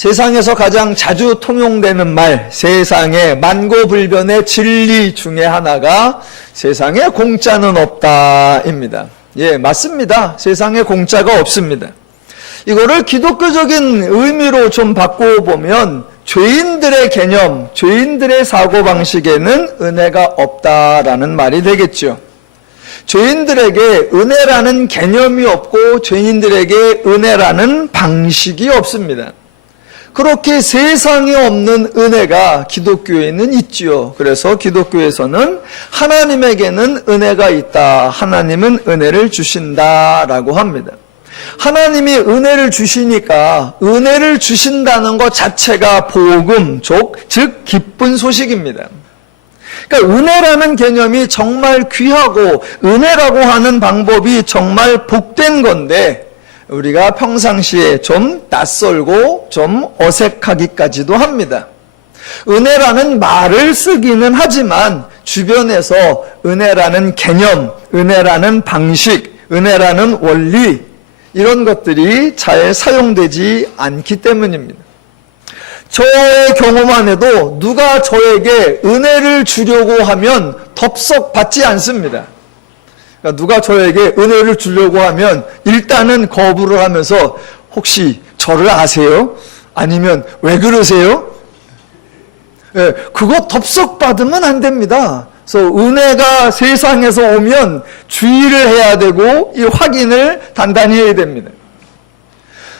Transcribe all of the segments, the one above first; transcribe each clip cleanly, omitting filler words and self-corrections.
세상에서 가장 자주 통용되는 말, 세상에 만고불변의 진리 중에 하나가 세상에 공짜는 없다입니다. 예, 맞습니다. 세상에 공짜가 없습니다. 이거를 기독교적인 의미로 좀 바꿔보면 죄인들의 개념, 죄인들의 사고방식에는 은혜가 없다라는 말이 되겠죠. 죄인들에게 은혜라는 개념이 없고 죄인들에게 은혜라는 방식이 없습니다. 그렇게 세상에 없는 은혜가 기독교에는 있지요. 그래서 기독교에서는 하나님에게는 은혜가 있다. 하나님은 은혜를 주신다라고 합니다. 하나님이 은혜를 주시니까 은혜를 주신다는 것 자체가 복음, 즉 기쁜 소식입니다. 그러니까 은혜라는 개념이 정말 귀하고 은혜라고 하는 방법이 정말 복된 건데 우리가 평상시에 좀 낯설고 좀 어색하기까지도 합니다. 은혜라는 말을 쓰기는 하지만 주변에서 은혜라는 개념, 은혜라는 방식, 은혜라는 원리 이런 것들이 잘 사용되지 않기 때문입니다. 저의 경험만 해도 누가 저에게 은혜를 주려고 하면 덥석 받지 않습니다. 그러니까 누가 저에게 은혜를 주려고 하면 일단은 거부를 하면서 혹시 저를 아세요? 아니면 왜 그러세요? 예, 그거 덥석 받으면 안 됩니다. 그래서 은혜가 세상에서 오면 주의를 해야 되고 이 확인을 단단히 해야 됩니다.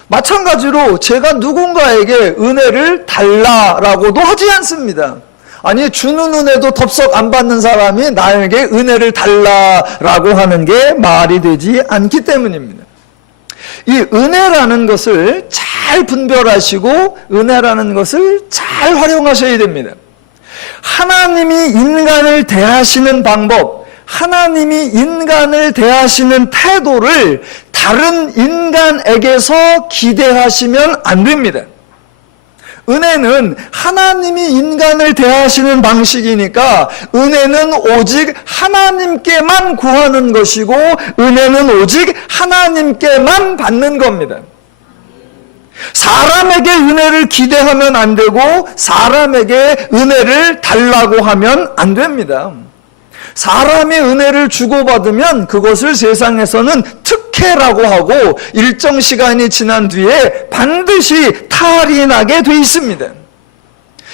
마찬가지로 제가 누군가에게 은혜를 달라라고도 하지 않습니다. 아니 주는 은혜도 덥석 안 받는 사람이 나에게 은혜를 달라라고 하는 게 말이 되지 않기 때문입니다. 이 은혜라는 것을 잘 분별하시고 은혜라는 것을 잘 활용하셔야 됩니다. 하나님이 인간을 대하시는 방법, 하나님이 인간을 대하시는 태도를 다른 인간에게서 기대하시면 안 됩니다. 은혜는 하나님이 인간을 대하시는 방식이니까 은혜는 오직 하나님께만 구하는 것이고 은혜는 오직 하나님께만 받는 겁니다. 사람에게 은혜를 기대하면 안 되고 사람에게 은혜를 달라고 하면 안 됩니다. 사람이 은혜를 주고받으면 그것을 세상에서는 특혜라고 하고 일정 시간이 지난 뒤에 반드시 탈이 나게 돼 있습니다.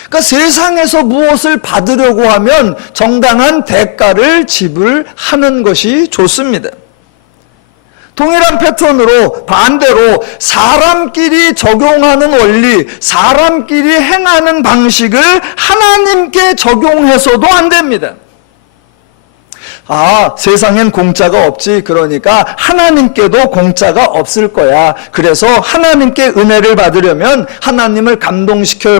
그러니까 세상에서 무엇을 받으려고 하면 정당한 대가를 지불하는 것이 좋습니다. 동일한 패턴으로 반대로 사람끼리 적용하는 원리, 사람끼리 행하는 방식을 하나님께 적용해서도 안 됩니다. 아, 세상엔 공짜가 없지. 그러니까 하나님께도 공짜가 없을 거야. 그래서 하나님께 은혜를 받으려면 하나님을 감동시켜야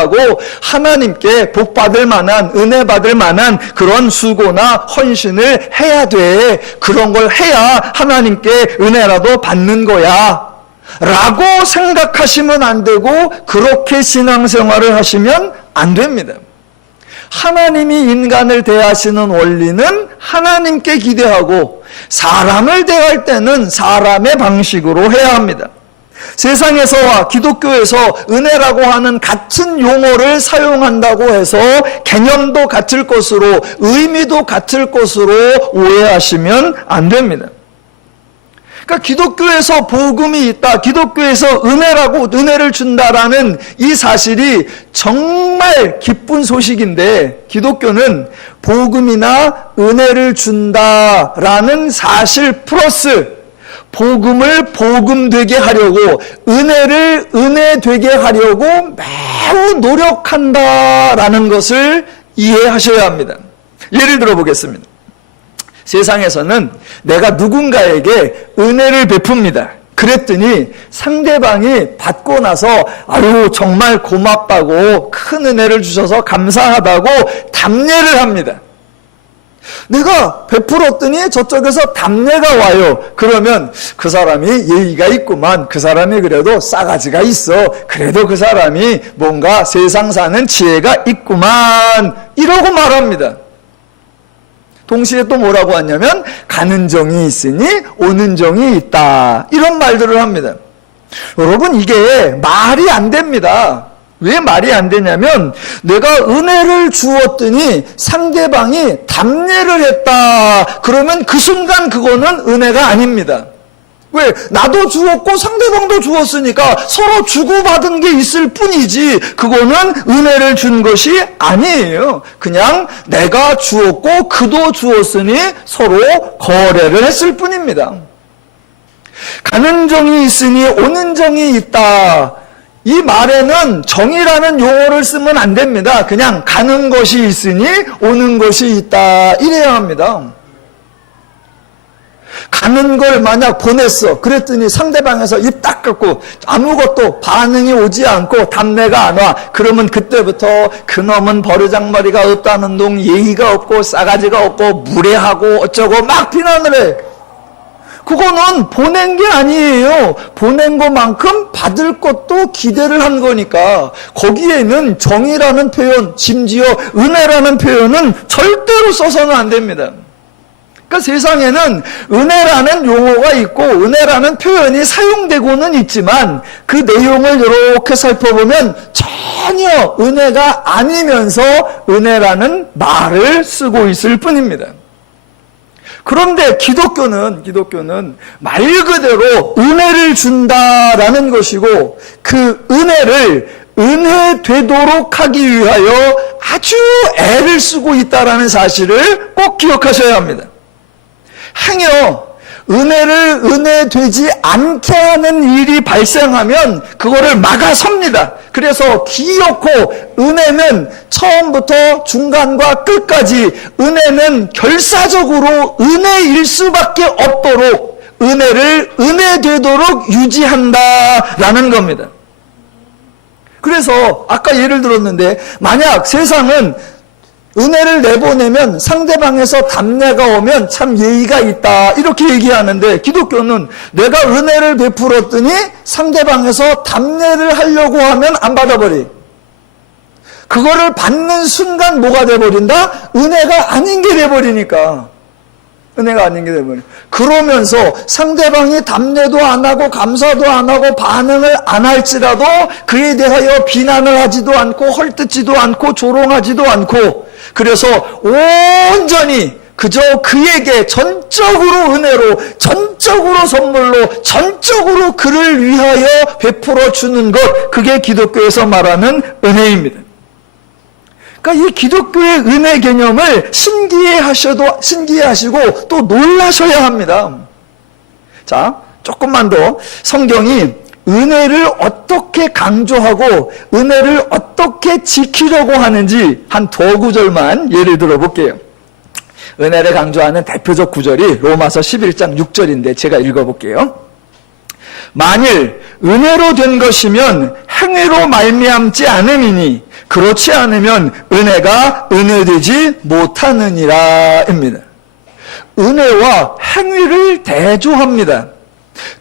하고 하나님께 복 받을 만한, 은혜 받을 만한 그런 수고나 헌신을 해야 돼. 그런 걸 해야 하나님께 은혜라도 받는 거야. 라고 생각하시면 안 되고 그렇게 신앙생활을 하시면 안 됩니다. 하나님이 인간을 대하시는 원리는 하나님께 기대하고 사람을 대할 때는 사람의 방식으로 해야 합니다. 세상에서와 기독교에서 은혜라고 하는 같은 용어를 사용한다고 해서 개념도 같을 것으로 의미도 같을 것으로 오해하시면 안 됩니다. 그러니까 기독교에서 복음이 있다, 기독교에서 은혜를 준다라는 이 사실이 정말 기쁜 소식인데 기독교는 복음이나 은혜를 준다라는 사실 플러스 복음을 복음되게 하려고 은혜를 은혜되게 하려고 매우 노력한다라는 것을 이해하셔야 합니다. 예를 들어 보겠습니다. 세상에서는 내가 누군가에게 은혜를 베풉니다. 그랬더니 상대방이 받고 나서 아유 정말 고맙다고 큰 은혜를 주셔서 감사하다고 답례를 합니다. 내가 베풀었더니 저쪽에서 답례가 와요. 그러면 그 사람이 예의가 있구만. 그 사람이 그래도 싸가지가 있어. 그래도 그 사람이 뭔가 세상 사는 지혜가 있구만. 이러고 말합니다. 동시에 또 뭐라고 하냐면 가는 정이 있으니 오는 정이 있다. 이런 말들을 합니다. 여러분, 이게 말이 안 됩니다. 왜 말이 안 되냐면, 내가 은혜를 주었더니 상대방이 답례를 했다. 그러면 그 순간 그거는 은혜가 아닙니다. 왜? 나도 주었고 상대방도 주었으니까 서로 주고받은 게 있을 뿐이지, 그거는 은혜를 준 것이 아니에요. 그냥 내가 주었고 그도 주었으니 서로 거래를 했을 뿐입니다. 가는 정이 있으니 오는 정이 있다. 이 말에는 정이라는 용어를 쓰면 안 됩니다. 그냥 가는 것이 있으니 오는 것이 있다, 이래야 합니다. 가는 걸 만약 보냈어. 그랬더니 상대방에서 입 딱 닫고 아무것도 반응이 오지 않고 답례가 안 와. 그러면 그때부터 그놈은 버르장머리가 없다는 둥, 예의가 없고 싸가지가 없고 무례하고 어쩌고 막 비난을 해. 그거는 보낸 게 아니에요. 보낸 것만큼 받을 것도 기대를 한 거니까 거기에는 정이라는 표현, 심지어 은혜라는 표현은 절대로 써서는 안 됩니다. 그러니까 세상에는 은혜라는 용어가 있고 은혜라는 표현이 사용되고는 있지만 그 내용을 이렇게 살펴보면 전혀 은혜가 아니면서 은혜라는 말을 쓰고 있을 뿐입니다. 그런데 기독교는 말 그대로 은혜를 준다라는 것이고, 그 은혜를 은혜 되도록 하기 위하여 아주 애를 쓰고 있다라는 사실을 꼭 기억하셔야 합니다. 행여 은혜를 은혜 되지 않게 하는 일이 발생하면 그거를 막아섭니다. 그래서 기어코 은혜는 처음부터 중간과 끝까지 은혜는 결사적으로 은혜일 수밖에 없도록 은혜를 은혜 되도록 유지한다라는 겁니다. 그래서 아까 예를 들었는데, 만약 세상은 은혜를 내보내면 상대방에서 답례가 오면 참 예의가 있다, 이렇게 얘기하는데, 기독교는 내가 은혜를 베풀었더니 상대방에서 답례를 하려고 하면 안 받아버리. 그거를 받는 순간 뭐가 돼버린다? 은혜가 아닌 게 돼버리니까. 은혜가 아닌 게 돼버려. 그러면서 상대방이 답례도 안 하고 감사도 안 하고 반응을 안 할지라도 그에 대하여 비난을 하지도 않고 헐뜯지도 않고 조롱하지도 않고, 그래서 온전히 그저 그에게 전적으로 은혜로, 전적으로 선물로, 전적으로 그를 위하여 베풀어 주는 것, 그게 기독교에서 말하는 은혜입니다. 그러니까 이 기독교의 은혜 개념을 신기해하시고 또 놀라셔야 합니다. 자, 조금만 더 성경이 은혜를 어떻게 강조하고 은혜를 어떻게 지키려고 하는지 한 두 구절만 예를 들어 볼게요. 은혜를 강조하는 대표적 구절이 로마서 11장 6절인데 제가 읽어볼게요. 만일 은혜로 된 것이면 행위로 말미암지 않음이니 그렇지 않으면 은혜가 은혜되지 못하느니라입니다. 은혜와 행위를 대조합니다.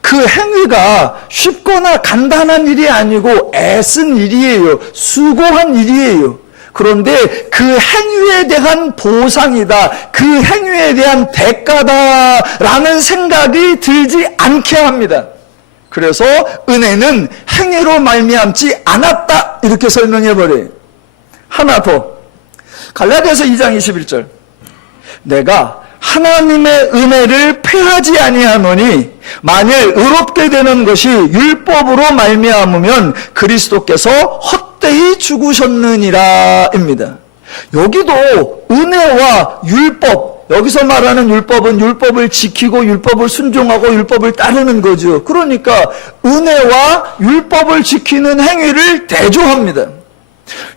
그 행위가 쉽거나 간단한 일이 아니고 애쓴 일이에요. 수고한 일이에요. 그런데 그 행위에 대한 보상이다, 그 행위에 대한 대가다라는 생각이 들지 않게 합니다. 그래서 은혜는 행위로 말미암지 않았다, 이렇게 설명해버려요. 하나 더, 갈라디아서 2장 21절. 내가 하나님의 은혜를 패하지 아니하노니 만일 의롭게 되는 것이 율법으로 말미암으면 그리스도께서 헛되이 죽으셨느니라입니다. 여기도 은혜와 율법, 여기서 말하는 율법은 율법을 지키고 율법을 순종하고 율법을 따르는 거죠. 그러니까 은혜와 율법을 지키는 행위를 대조합니다.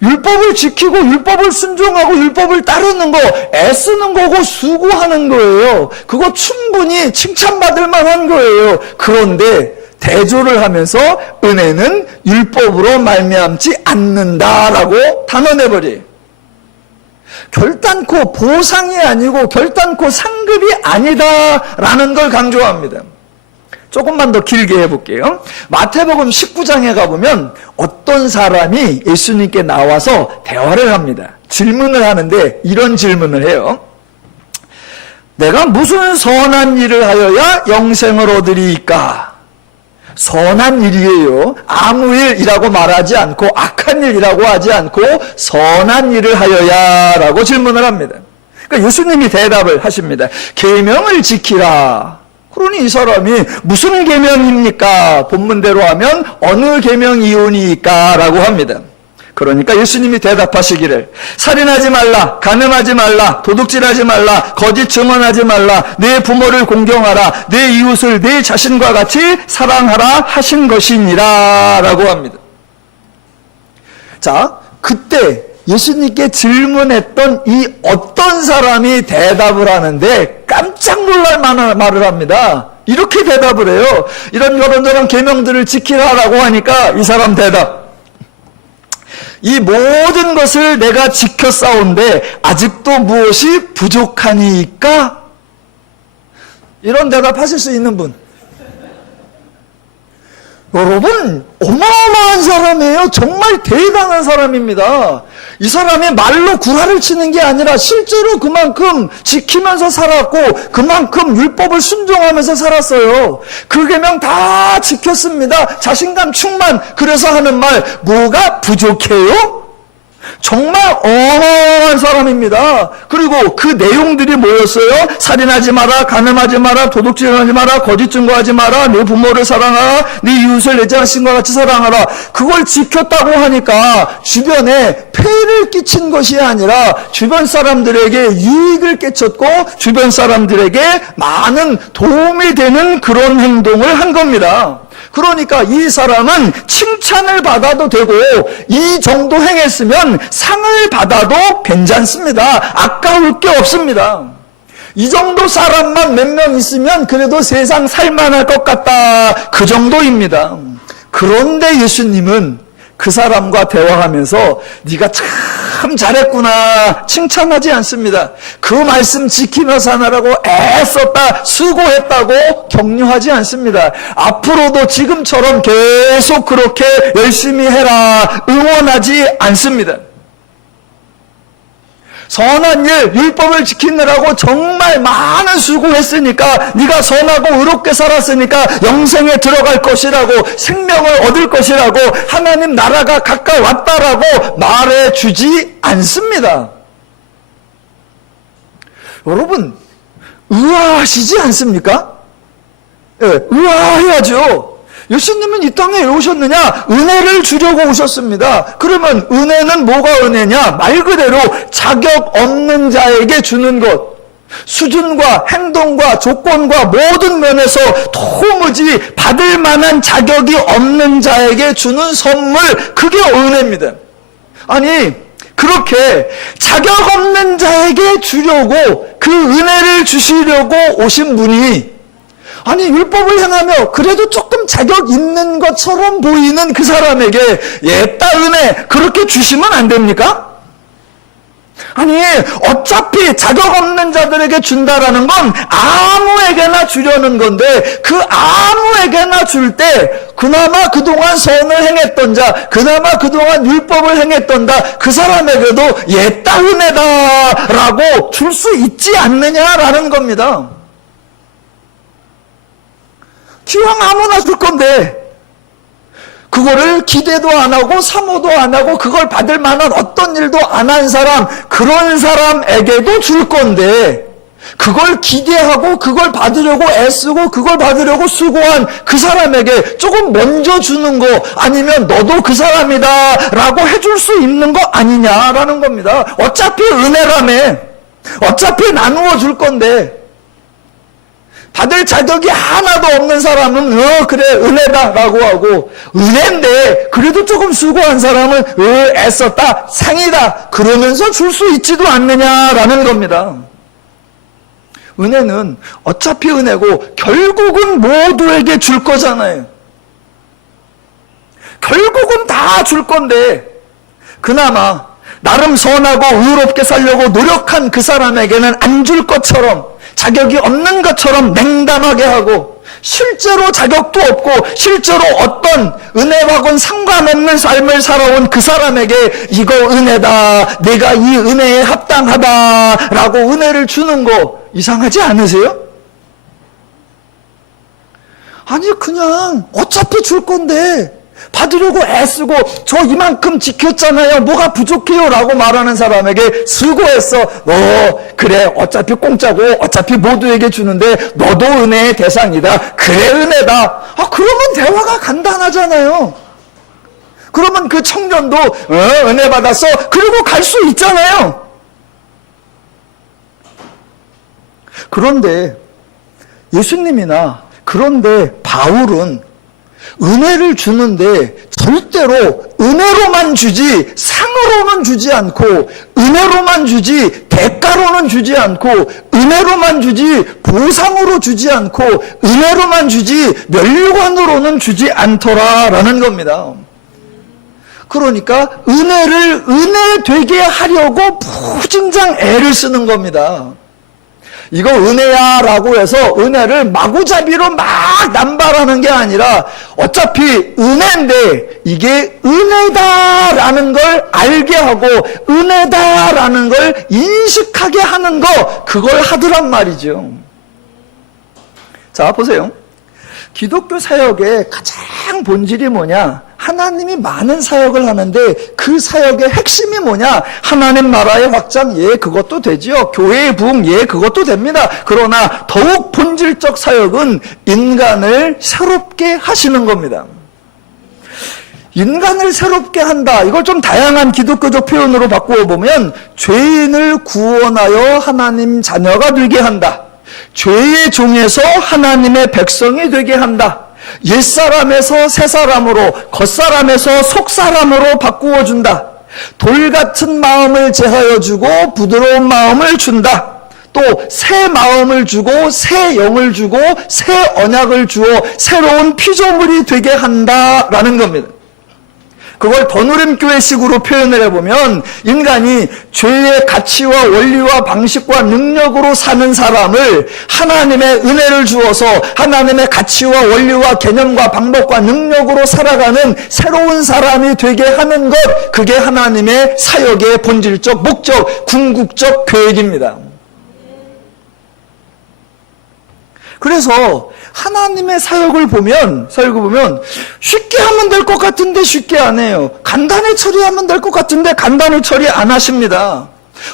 율법을 지키고 율법을 순종하고 율법을 따르는 거 애쓰는 거고 수고하는 거예요. 그거 충분히 칭찬받을 만한 거예요. 그런데 대조를 하면서 은혜는 율법으로 말미암지 않는다라고 단언해버려요. 결단코 보상이 아니고 결단코 상급이 아니다라는 걸 강조합니다. 조금만 더 길게 해볼게요. 마태복음 19장에 가보면 어떤 사람이 예수님께 나와서 대화를 합니다. 질문을 하는데 이런 질문을 해요. 내가 무슨 선한 일을 하여야 영생을 얻으리이까? 선한 일이에요. 아무 일이라고 말하지 않고 악한 일이라고 하지 않고 선한 일을 하여야 라고 질문을 합니다. 그러니까 예수님이 대답을 하십니다. 계명을 지키라. 그러니 이 사람이 무슨 계명입니까? 본문대로 하면 어느 계명이오니까 라고 합니다. 그러니까 예수님이 대답하시기를 살인하지 말라, 간음하지 말라, 도둑질하지 말라, 거짓 증언하지 말라, 내 부모를 공경하라, 내 이웃을 내 자신과 같이 사랑하라 하신 것이니라 라고 합니다. 자, 그때 예수님께 질문했던 이 어떤 사람이 대답을 하는데 깜짝 놀랄 만한 말을 합니다. 이렇게 대답을 해요. 이런 계명들을 지키라라고 하니까 이 사람 대답. 이 모든 것을 내가 지켰사온데 아직도 무엇이 부족하니까? 이런 대답하실 수 있는 분. 여러분, 어마어마한 사람이에요. 정말 대단한 사람입니다. 이 사람이 말로 구라를 치는 게 아니라 실제로 그만큼 지키면서 살았고 그만큼 율법을 순종하면서 살았어요. 그 계명 다 지켰습니다. 자신감 충만. 그래서 하는 말, 뭐가 부족해요? 정말 어마어마한 사람입니다. 그리고 그 내용들이 뭐였어요? 살인하지 마라, 간음하지 마라, 도둑질하지 마라, 거짓 증거하지 마라, 내 부모를 사랑하라, 네 이웃을 내 자신과 같이 사랑하라. 그걸 지켰다고 하니까 주변에 폐를 끼친 것이 아니라 주변 사람들에게 유익을 끼쳤고 주변 사람들에게 많은 도움이 되는 그런 행동을 한 겁니다. 그러니까 이 사람은 칭찬을 받아도 되고 이 정도 행했으면 상을 받아도 괜찮습니다. 아까울 게 없습니다. 이 정도 사람만 몇 명 있으면 그래도 세상 살만할 것 같다. 그 정도입니다. 그런데 예수님은 그 사람과 대화하면서 네가 참 잘했구나 칭찬하지 않습니다. 그 말씀 지키며 사느라고 애썼다 수고했다고 격려하지 않습니다. 앞으로도 지금처럼 계속 그렇게 열심히 해라 응원하지 않습니다. 선한 일, 율법을 지키느라고 정말 많은 수고했으니까 네가 선하고 의롭게 살았으니까 영생에 들어갈 것이라고 생명을 얻을 것이라고 하나님 나라가 가까이 왔다라고 말해주지 않습니다. 여러분 의아하시지 않습니까? 네, 의아해야죠. 예수님은 이 땅에 왜 오셨느냐? 은혜를 주려고 오셨습니다. 그러면 은혜는 뭐가 은혜냐? 말 그대로 자격 없는 자에게 주는 것. 수준과 행동과 조건과 모든 면에서 도무지 받을 만한 자격이 없는 자에게 주는 선물, 그게 은혜입니다. 아니 그렇게 자격 없는 자에게 주려고 그 은혜를 주시려고 오신 분이 아니 율법을 행하며 그래도 조금 자격 있는 것처럼 보이는 그 사람에게 옛다 은혜 그렇게 주시면 안 됩니까? 아니 어차피 자격 없는 자들에게 준다라는 건 아무에게나 주려는 건데 그 아무에게나 줄 때 그나마 그동안 선을 행했던 자 그나마 그동안 율법을 행했던 자 그 사람에게도 옛다 은혜다라고 줄 수 있지 않느냐라는 겁니다. 기왕 아무나 줄 건데 그거를 기대도 안 하고 사모도 안 하고 그걸 받을 만한 어떤 일도 안 한 사람 그런 사람에게도 줄 건데 그걸 기대하고 그걸 받으려고 애쓰고 그걸 받으려고 수고한 그 사람에게 조금 먼저 주는 거 아니면 너도 그 사람이다 라고 해줄 수 있는 거 아니냐라는 겁니다. 어차피 은혜라며 어차피 나누어 줄 건데 받을 자격이 하나도 없는 사람은 그래 은혜다라고 하고 은혜인데 그래도 조금 수고한 사람은 애썼다 상이다 그러면서 줄 수 있지도 않느냐라는 겁니다. 은혜는 어차피 은혜고 결국은 모두에게 줄 거잖아요. 결국은 다 줄 건데 그나마 나름 선하고 의롭게 살려고 노력한 그 사람에게는 안 줄 것처럼 자격이 없는 것처럼 냉담하게 하고 실제로 자격도 없고 실제로 어떤 은혜와는 상관없는 삶을 살아온 그 사람에게 이거 은혜다 내가 이 은혜에 합당하다라고 은혜를 주는 거 이상하지 않으세요? 아니 그냥 어차피 줄 건데 받으려고 애쓰고 저 이만큼 지켰잖아요. 뭐가 부족해요? 라고 말하는 사람에게 수고했어. 너 그래 어차피 공짜고 어차피 모두에게 주는데 너도 은혜의 대상이다. 그래 은혜다. 그러면 대화가 간단하잖아요. 그러면 그 청년도 은혜 받았어. 그리고 갈 수 있잖아요. 그런데 예수님이나 그런데 바울은 은혜를 주는데 절대로 은혜로만 주지 상으로는 주지 않고 은혜로만 주지 대가로는 주지 않고 은혜로만 주지 보상으로 주지 않고 은혜로만 주지 면류관으로는 주지 않더라라는 겁니다. 그러니까 은혜를 은혜 되게 하려고 무진장 애를 쓰는 겁니다. 이거 은혜야 라고 해서 은혜를 마구잡이로 막 남발하는 게 아니라 어차피 은혜인데 이게 은혜다라는 걸 알게 하고 은혜다라는 걸 인식하게 하는 거, 그걸 하더란 말이죠. 자, 보세요. 기독교 사역의 가장 본질이 뭐냐? 하나님이 많은 사역을 하는데 그 사역의 핵심이 뭐냐? 하나님 나라의 확장, 예, 그것도 되지요. 교회의 부흥, 예, 그것도 됩니다. 그러나 더욱 본질적 사역은 인간을 새롭게 하시는 겁니다. 인간을 새롭게 한다. 이걸 좀 다양한 기독교적 표현으로 바꾸어 보면 죄인을 구원하여 하나님 자녀가 되게 한다. 죄의 종에서 하나님의 백성이 되게 한다. 옛사람에서 새사람으로, 겉사람에서 속사람으로 바꾸어 준다. 돌같은 마음을 제하여 주고 부드러운 마음을 준다. 또 새 마음을 주고 새 영을 주고 새 언약을 주어 새로운 피조물이 되게 한다라는 겁니다. 그걸 더누림교회식으로 표현을 해보면 인간이 죄의 가치와 원리와 방식과 능력으로 사는 사람을 하나님의 은혜를 주어서 하나님의 가치와 원리와 개념과 방법과 능력으로 살아가는 새로운 사람이 되게 하는 것, 그게 하나님의 사역의 본질적 목적, 궁극적 계획입니다. 그래서 하나님의 사역을 보면 쉽게 하면 될 것 같은데 쉽게 안 해요. 간단히 처리하면 될 것 같은데 간단히 처리 안 하십니다.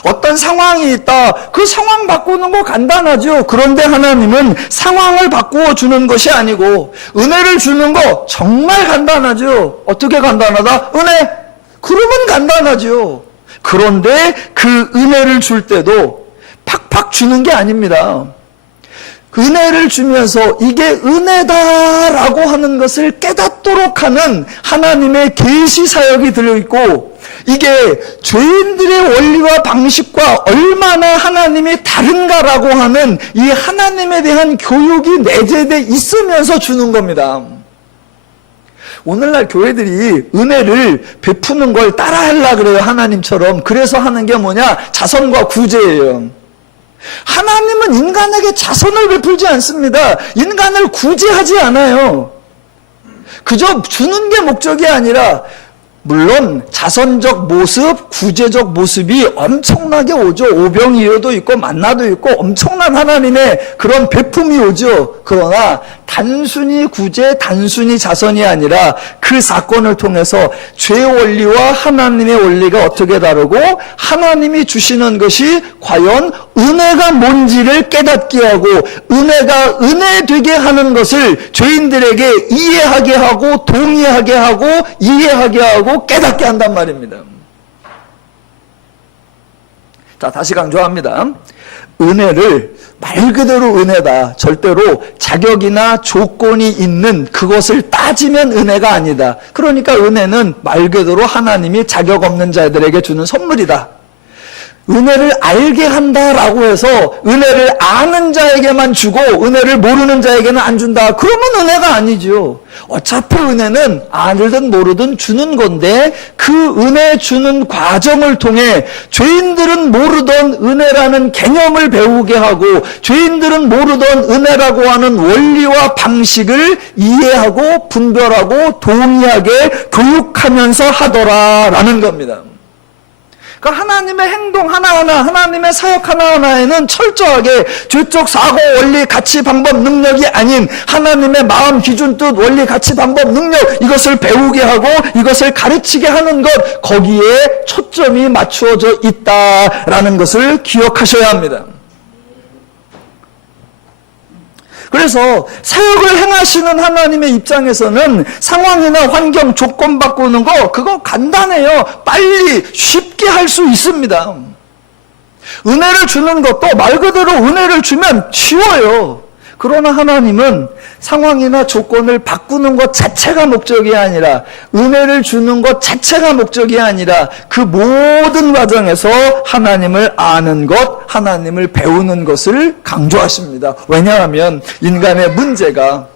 어떤 상황이 있다. 그 상황 바꾸는 거 간단하죠. 그런데 하나님은 상황을 바꾸어 주는 것이 아니고 은혜를 주는 거 정말 간단하죠. 어떻게 간단하다? 은혜. 그러면 간단하죠. 그런데 그 은혜를 줄 때도 팍팍 주는 게 아닙니다. 은혜를 주면서 이게 은혜다라고 하는 것을 깨닫도록 하는 하나님의 계시 사역이 들어있고, 이게 죄인들의 원리와 방식과 얼마나 하나님이 다른가라고 하는 이 하나님에 대한 교육이 내재돼 있으면서 주는 겁니다. 오늘날 교회들이 은혜를 베푸는 걸 따라하려고 그래요. 하나님처럼. 그래서 하는 게 뭐냐? 자선과 구제예요. 하나님은 인간에게 자선을 베풀지 않습니다. 인간을 구제하지 않아요. 그저 주는 게 목적이 아니라, 물론 자선적 모습, 구제적 모습이 엄청나게 오죠. 오병이어도 있고 만나도 있고 엄청난 하나님의 그런 베품이 오죠. 그러나 단순히 구제, 단순히 자선이 아니라 그 사건을 통해서 죄 원리와 하나님의 원리가 어떻게 다르고 하나님이 주시는 것이 과연 은혜가 뭔지를 깨닫게 하고 은혜가 은혜 되게 하는 것을 죄인들에게 이해하게 하고 동의하게 하고 이해하게 하고 깨닫게 한단 말입니다. 자, 다시 강조합니다. 은혜를 말 그대로 은혜다. 절대로 자격이나 조건이 있는 그것을 따지면 은혜가 아니다. 그러니까 은혜는 말 그대로 하나님이 자격 없는 자들에게 주는 선물이다. 은혜를 알게 한다라고 해서 은혜를 아는 자에게만 주고 은혜를 모르는 자에게는 안 준다. 그러면 은혜가 아니죠. 어차피 은혜는 알든 모르든 주는 건데 그 은혜 주는 과정을 통해 죄인들은 모르던 은혜라는 개념을 배우게 하고 죄인들은 모르던 은혜라고 하는 원리와 방식을 이해하고 분별하고 동의하게 교육하면서 하더라라는 겁니다. 그러니까 하나님의 행동 하나하나, 하나님의 사역 하나하나에는 철저하게 죄적 사고, 원리, 가치, 방법, 능력이 아닌 하나님의 마음, 기준, 뜻, 원리, 가치, 방법, 능력, 이것을 배우게 하고 이것을 가르치게 하는 것, 거기에 초점이 맞추어져 있다라는 것을 기억하셔야 합니다. 그래서 사역을 행하시는 하나님의 입장에서는 상황이나 환경, 조건 바꾸는 거, 그거 간단해요. 빨리 쉽게 할 수 있습니다. 은혜를 주는 것도 말 그대로 은혜를 주면 쉬워요. 그러나 하나님은 상황이나 조건을 바꾸는 것 자체가 목적이 아니라, 은혜를 주는 것 자체가 목적이 아니라 그 모든 과정에서 하나님을 아는 것, 하나님을 배우는 것을 강조하십니다. 왜냐하면 인간의 문제가,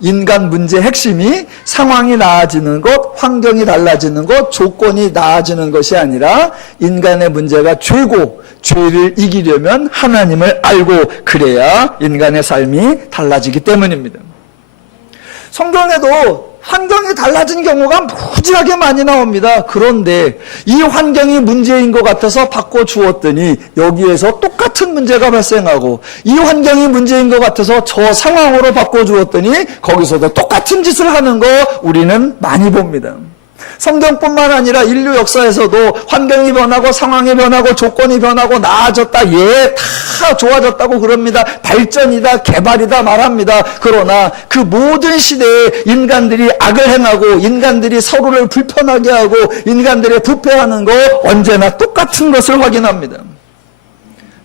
인간 문제의 핵심이 상황이 나아지는 것, 환경이 달라지는 것, 조건이 나아지는 것이 아니라 인간의 문제가 죄고, 죄를 이기려면 하나님을 알고 그래야 인간의 삶이 달라지기 때문입니다. 성경에도 환경이 달라진 경우가 무지하게 많이 나옵니다. 그런데 이 환경이 문제인 것 같아서 바꿔주었더니 여기에서 똑같은 문제가 발생하고, 이 환경이 문제인 것 같아서 저 상황으로 바꿔주었더니 거기서도 똑같은 짓을 하는 거 우리는 많이 봅니다. 성경뿐만 아니라 인류 역사에서도 환경이 변하고 상황이 변하고 조건이 변하고 나아졌다, 다 좋아졌다고 그럽니다. 발전이다, 개발이다 말합니다. 그러나 그 모든 시대에 인간들이 악을 행하고 인간들이 서로를 불편하게 하고 인간들의 부패하는 거 언제나 똑같은 것을 확인합니다.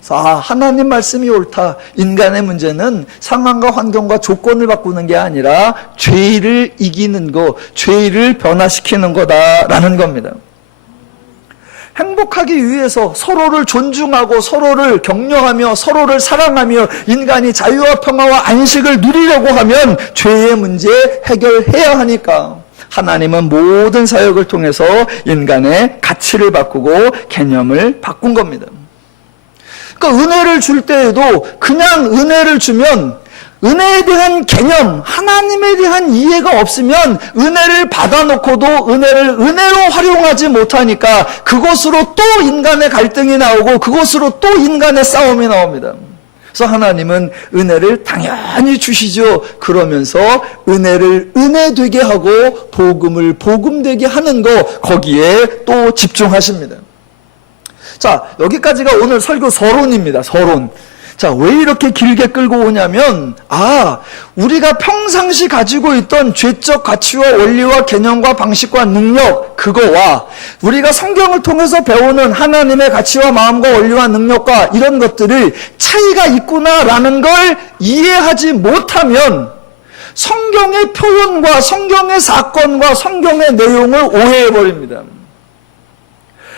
하나님 말씀이 옳다. 인간의 문제는 상황과 환경과 조건을 바꾸는 게 아니라 죄를 이기는 거, 죄를 변화시키는 거다라는 겁니다. 행복하기 위해서 서로를 존중하고 서로를 격려하며 서로를 사랑하며 인간이 자유와 평화와 안식을 누리려고 하면 죄의 문제 해결해야 하니까 하나님은 모든 사역을 통해서 인간의 가치를 바꾸고 개념을 바꾼 겁니다. 그러니까 은혜를 줄 때에도 그냥 은혜를 주면 은혜에 대한 개념, 하나님에 대한 이해가 없으면 은혜를 받아놓고도 은혜를 은혜로 활용하지 못하니까 그것으로 또 인간의 갈등이 나오고 그것으로 또 인간의 싸움이 나옵니다. 그래서 하나님은 은혜를 당연히 주시죠. 그러면서 은혜를 은혜되게 하고 복음을 복음되게 하는 거, 거기에 또 집중하십니다. 자, 여기까지가 오늘 설교 서론입니다. 서론. 자, 왜 이렇게 길게 끌고 오냐면, 우리가 평상시 가지고 있던 죄적 가치와 원리와 개념과 방식과 능력, 그거와 우리가 성경을 통해서 배우는 하나님의 가치와 마음과 원리와 능력과 이런 것들을 차이가 있구나라는 걸 이해하지 못하면 성경의 표현과 성경의 사건과 성경의 내용을 오해해버립니다.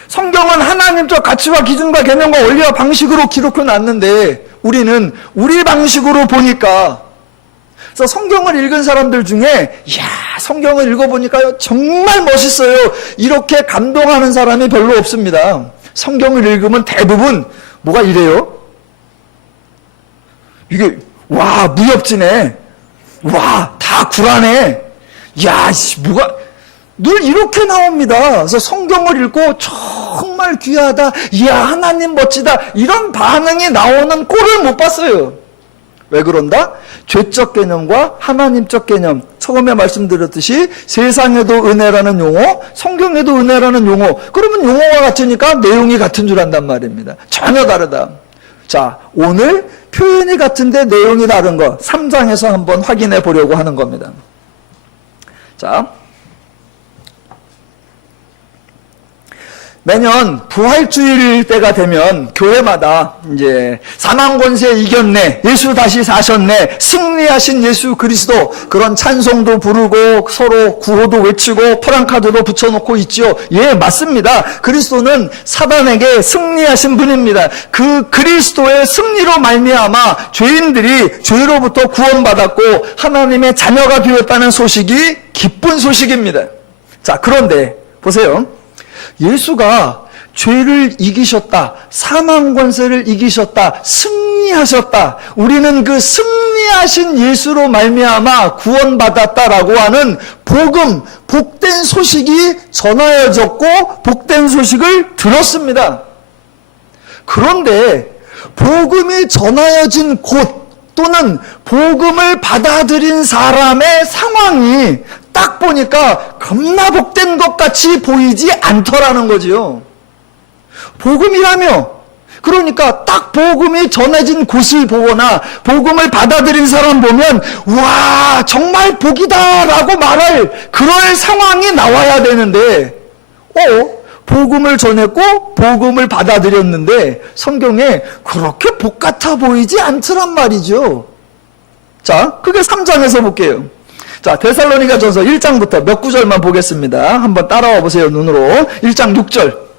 성경은 하나님적 가치와 기준과 개념과 원리와 방식으로 기록해 놨는데 우리는 우리 방식으로 보니까, 그래서 성경을 읽은 사람들 중에 성경을 읽어보니까 정말 멋있어요, 이렇게 감동하는 사람이 별로 없습니다. 성경을 읽으면 대부분 뭐가 이래요? 이게 무협지네, 다 구라네, 뭐가 늘 이렇게 나옵니다. 그래서 성경을 읽고 정말 귀하다, 하나님 멋지다, 이런 반응이 나오는 꼴을 못 봤어요. 왜 그런다? 죄적 개념과 하나님적 개념, 처음에 말씀드렸듯이 세상에도 은혜라는 용어, 성경에도 은혜라는 용어, 그러면 용어가 같으니까 내용이 같은 줄 안단 말입니다. 전혀 다르다. 자, 오늘 표현이 같은데 내용이 다른 거 3장에서 한번 확인해 보려고 하는 겁니다. 자, 매년 부활주일 때가 되면 교회마다 이제 사망 권세 이겼네, 예수 다시 사셨네, 승리하신 예수 그리스도, 그런 찬송도 부르고 서로 구호도 외치고 프랑카드도 붙여놓고 있지요. 맞습니다. 그리스도는 사단에게 승리하신 분입니다. 그 그리스도의 승리로 말미암아 죄인들이 죄로부터 구원받았고 하나님의 자녀가 되었다는 소식이 기쁜 소식입니다. 자, 그런데 보세요. 예수가 죄를 이기셨다, 사망 권세를 이기셨다, 승리 승리하셨다. 우리는 그 승리하신 예수로 말미암아 구원받았다라고 하는 복음, 복된 소식이 전하여졌고 복된 소식을 들었습니다. 그런데 복음이 전하여진 곳 또는 복음을 받아들인 사람의 상황이 딱 보니까 겁나 복된 것 같이 보이지 않더라는 거지요. 복음이라며, 그러니까 딱 복음이 전해진 곳을 보거나 복음을 받아들인 사람 보면 와 정말 복이다 라고 말할 그럴 상황이 나와야 되는데 복음을 전했고 복음을 받아들였는데 성경에 그렇게 복 같아 보이지 않더란 말이죠. 자, 그게 3장에서 볼게요. 자, 데살로니가전서 1장부터 몇 구절만 보겠습니다. 한번 따라와 보세요, 눈으로. 1장 6절.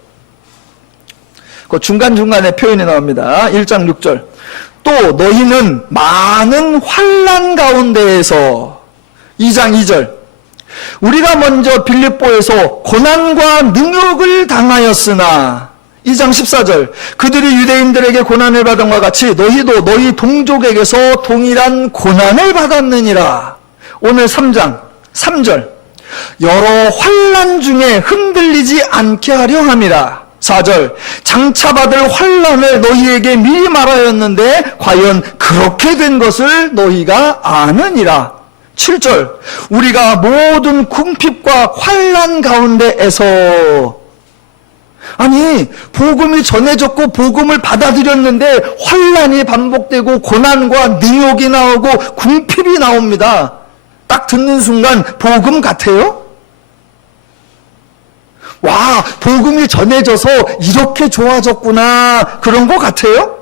그 중간중간에 표현이 나옵니다. 1장 6절. 또 너희는 많은 환난 가운데에서 2장 2절. 우리가 먼저 빌립보에서 고난과 능욕을 당하였으나 2장 14절. 그들이 유대인들에게 고난을 받은 것과 같이 너희도 너희 동족에게서 동일한 고난을 받았느니라. 오늘 3장 3절. 여러 환난 중에 흔들리지 않게 하려 함이라. 4절. 장차 받을 환난을 너희에게 미리 말하였는데 과연 그렇게 된 것을 너희가 아느니라. 7절. 우리가 모든 궁핍과 환난 가운데에서, 아니 복음이 전해졌고 복음을 받아들였는데 환난이 반복되고 고난과 능욕이 나오고 궁핍이 나옵니다. 딱 듣는 순간 복음 같아요? 와, 복음이 전해져서 이렇게 좋아졌구나 그런 거 같아요?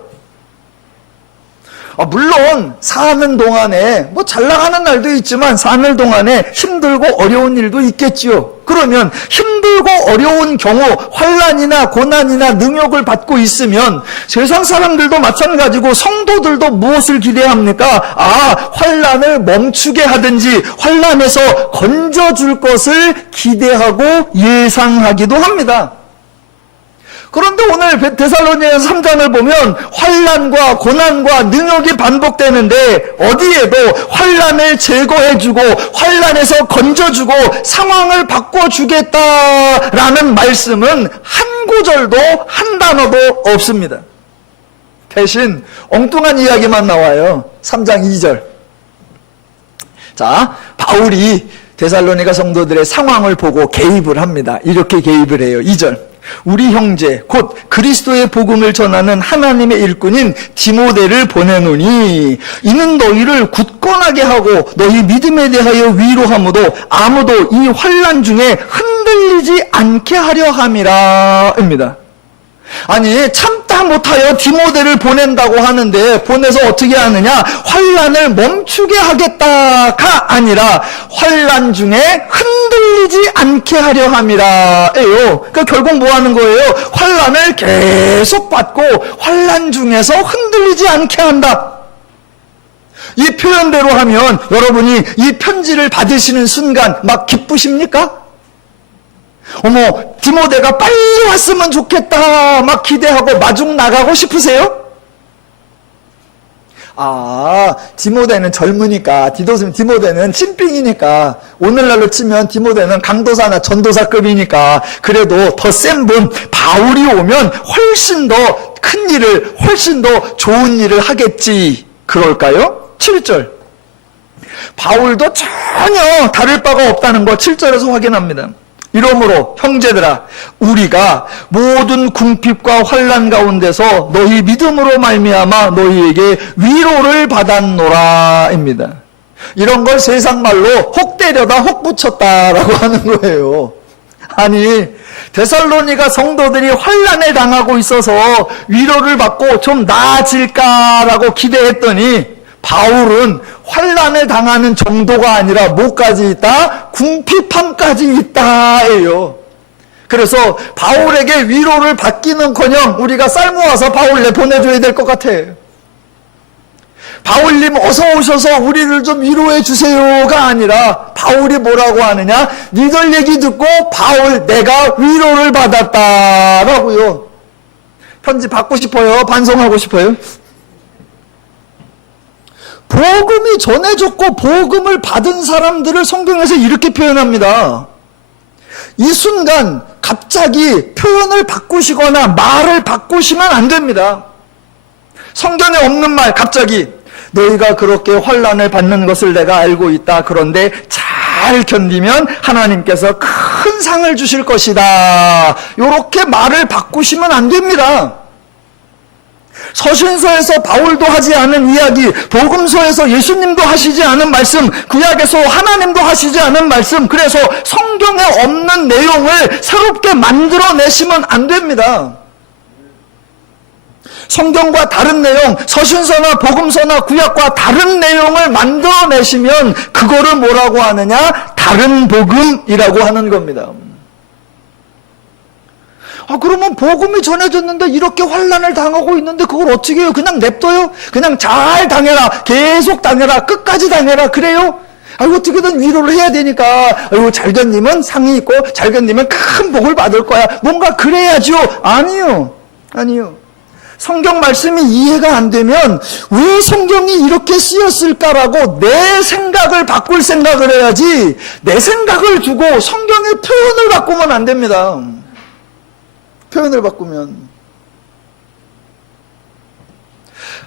물론 사는 동안에 잘 나가는 날도 있지만 사는 동안에 힘들고 어려운 일도 있겠지요. 그러면 힘들고 어려운 경우 환난이나 고난이나 능욕을 받고 있으면 세상 사람들도 마찬가지고 성도들도 무엇을 기대합니까? 환난을 멈추게 하든지 환난에서 건져줄 것을 기대하고 예상하기도 합니다. 그런데 오늘 데살로니가서 3장을 보면 환난과 고난과 능욕이 반복되는데 어디에도 환난을 제거해주고 환난에서 건져주고 상황을 바꿔주겠다라는 말씀은 한 구절도 한 단어도 없습니다. 대신 엉뚱한 이야기만 나와요. 3장 2절. 자, 바울이 데살로니가 성도들의 상황을 보고 개입을 합니다. 이렇게 개입을 해요. 2절. 우리 형제 곧 그리스도의 복음을 전하는 하나님의 일꾼인 디모데를 보내노니 이는 너희를 굳건하게 하고 너희 믿음에 대하여 위로하므로 아무도 이 환난 중에 흔들리지 않게 하려 함이라 입니다. 아니 참다 못하여 디모데를 보낸다고 하는데 보내서 어떻게 하느냐? 환난을 멈추게 하겠다가 아니라 환난 중에 흔들리지 않게 하려 함이라 예요. 그러니까 결국 뭐 하는 거예요? 환난을 계속 받고 환난 중에서 흔들리지 않게 한다. 이 표현대로 하면 여러분이 이 편지를 받으시는 순간 막 기쁘십니까? 어머, 디모데가 빨리 왔으면 좋겠다 막 기대하고 마중 나가고 싶으세요? 디모데는 젊으니까, 디모데는 친빙이니까, 오늘날로 치면 디모데는 강도사나 전도사급이니까 그래도 더 센 분 바울이 오면 훨씬 더 큰 일을, 훨씬 더 좋은 일을 하겠지. 그럴까요? 7절. 바울도 전혀 다를 바가 없다는 거 7절에서 확인합니다. 이러므로 형제들아 우리가 모든 궁핍과 환난 가운데서 너희 믿음으로 말미암아 너희에게 위로를 받았노라입니다. 이런 걸 세상 말로 혹 때려다 혹 붙였다라고 하는 거예요. 아니 데살로니가 성도들이 환난을 당하고 있어서 위로를 받고 좀 나아질까라고 기대했더니 바울은 환난을 당하는 정도가 아니라 뭐까지 있다? 궁핍함까지 있다예요. 그래서 바울에게 위로를 받기는커녕 우리가 쌀 모아서 바울 내보내줘야 될 것 같아. 바울님 어서 오셔서 우리를 좀 위로해 주세요가 아니라 바울이 뭐라고 하느냐? 니들 얘기 듣고 바울 내가 위로를 받았다라고요. 편지 받고 싶어요? 반송하고 싶어요? 복음이 전해졌고 복음을 받은 사람들을 성경에서 이렇게 표현합니다. 이 순간 갑자기 표현을 바꾸시거나 말을 바꾸시면 안 됩니다. 성경에 없는 말 갑자기 너희가 그렇게 환난을 받는 것을 내가 알고 있다. 그런데 잘 견디면 하나님께서 큰 상을 주실 것이다. 이렇게 말을 바꾸시면 안 됩니다. 서신서에서 바울도 하지 않은 이야기, 복음서에서 예수님도 하시지 않은 말씀, 구약에서 하나님도 하시지 않은 말씀, 그래서 성경에 없는 내용을 새롭게 만들어내시면 안 됩니다. 성경과 다른 내용, 서신서나 복음서나 구약과 다른 내용을 만들어내시면 그거를 뭐라고 하느냐? 다른 복음이라고 하는 겁니다. 그러면 복음이 전해졌는데 이렇게 환난을 당하고 있는데 그걸 어떻게 해요? 그냥 냅둬요? 그냥 잘 당해라. 계속 당해라. 끝까지 당해라. 그래요? 어떻게든 위로를 해야 되니까 잘 견디면 상이 있고 잘 견디면 큰 복을 받을 거야. 뭔가 그래야죠. 아니요. 성경 말씀이 이해가 안 되면 왜 성경이 이렇게 쓰였을까라고 내 생각을 바꿀 생각을 해야지, 내 생각을 두고 성경의 표현을 바꾸면 안 됩니다. 표현을 바꾸면.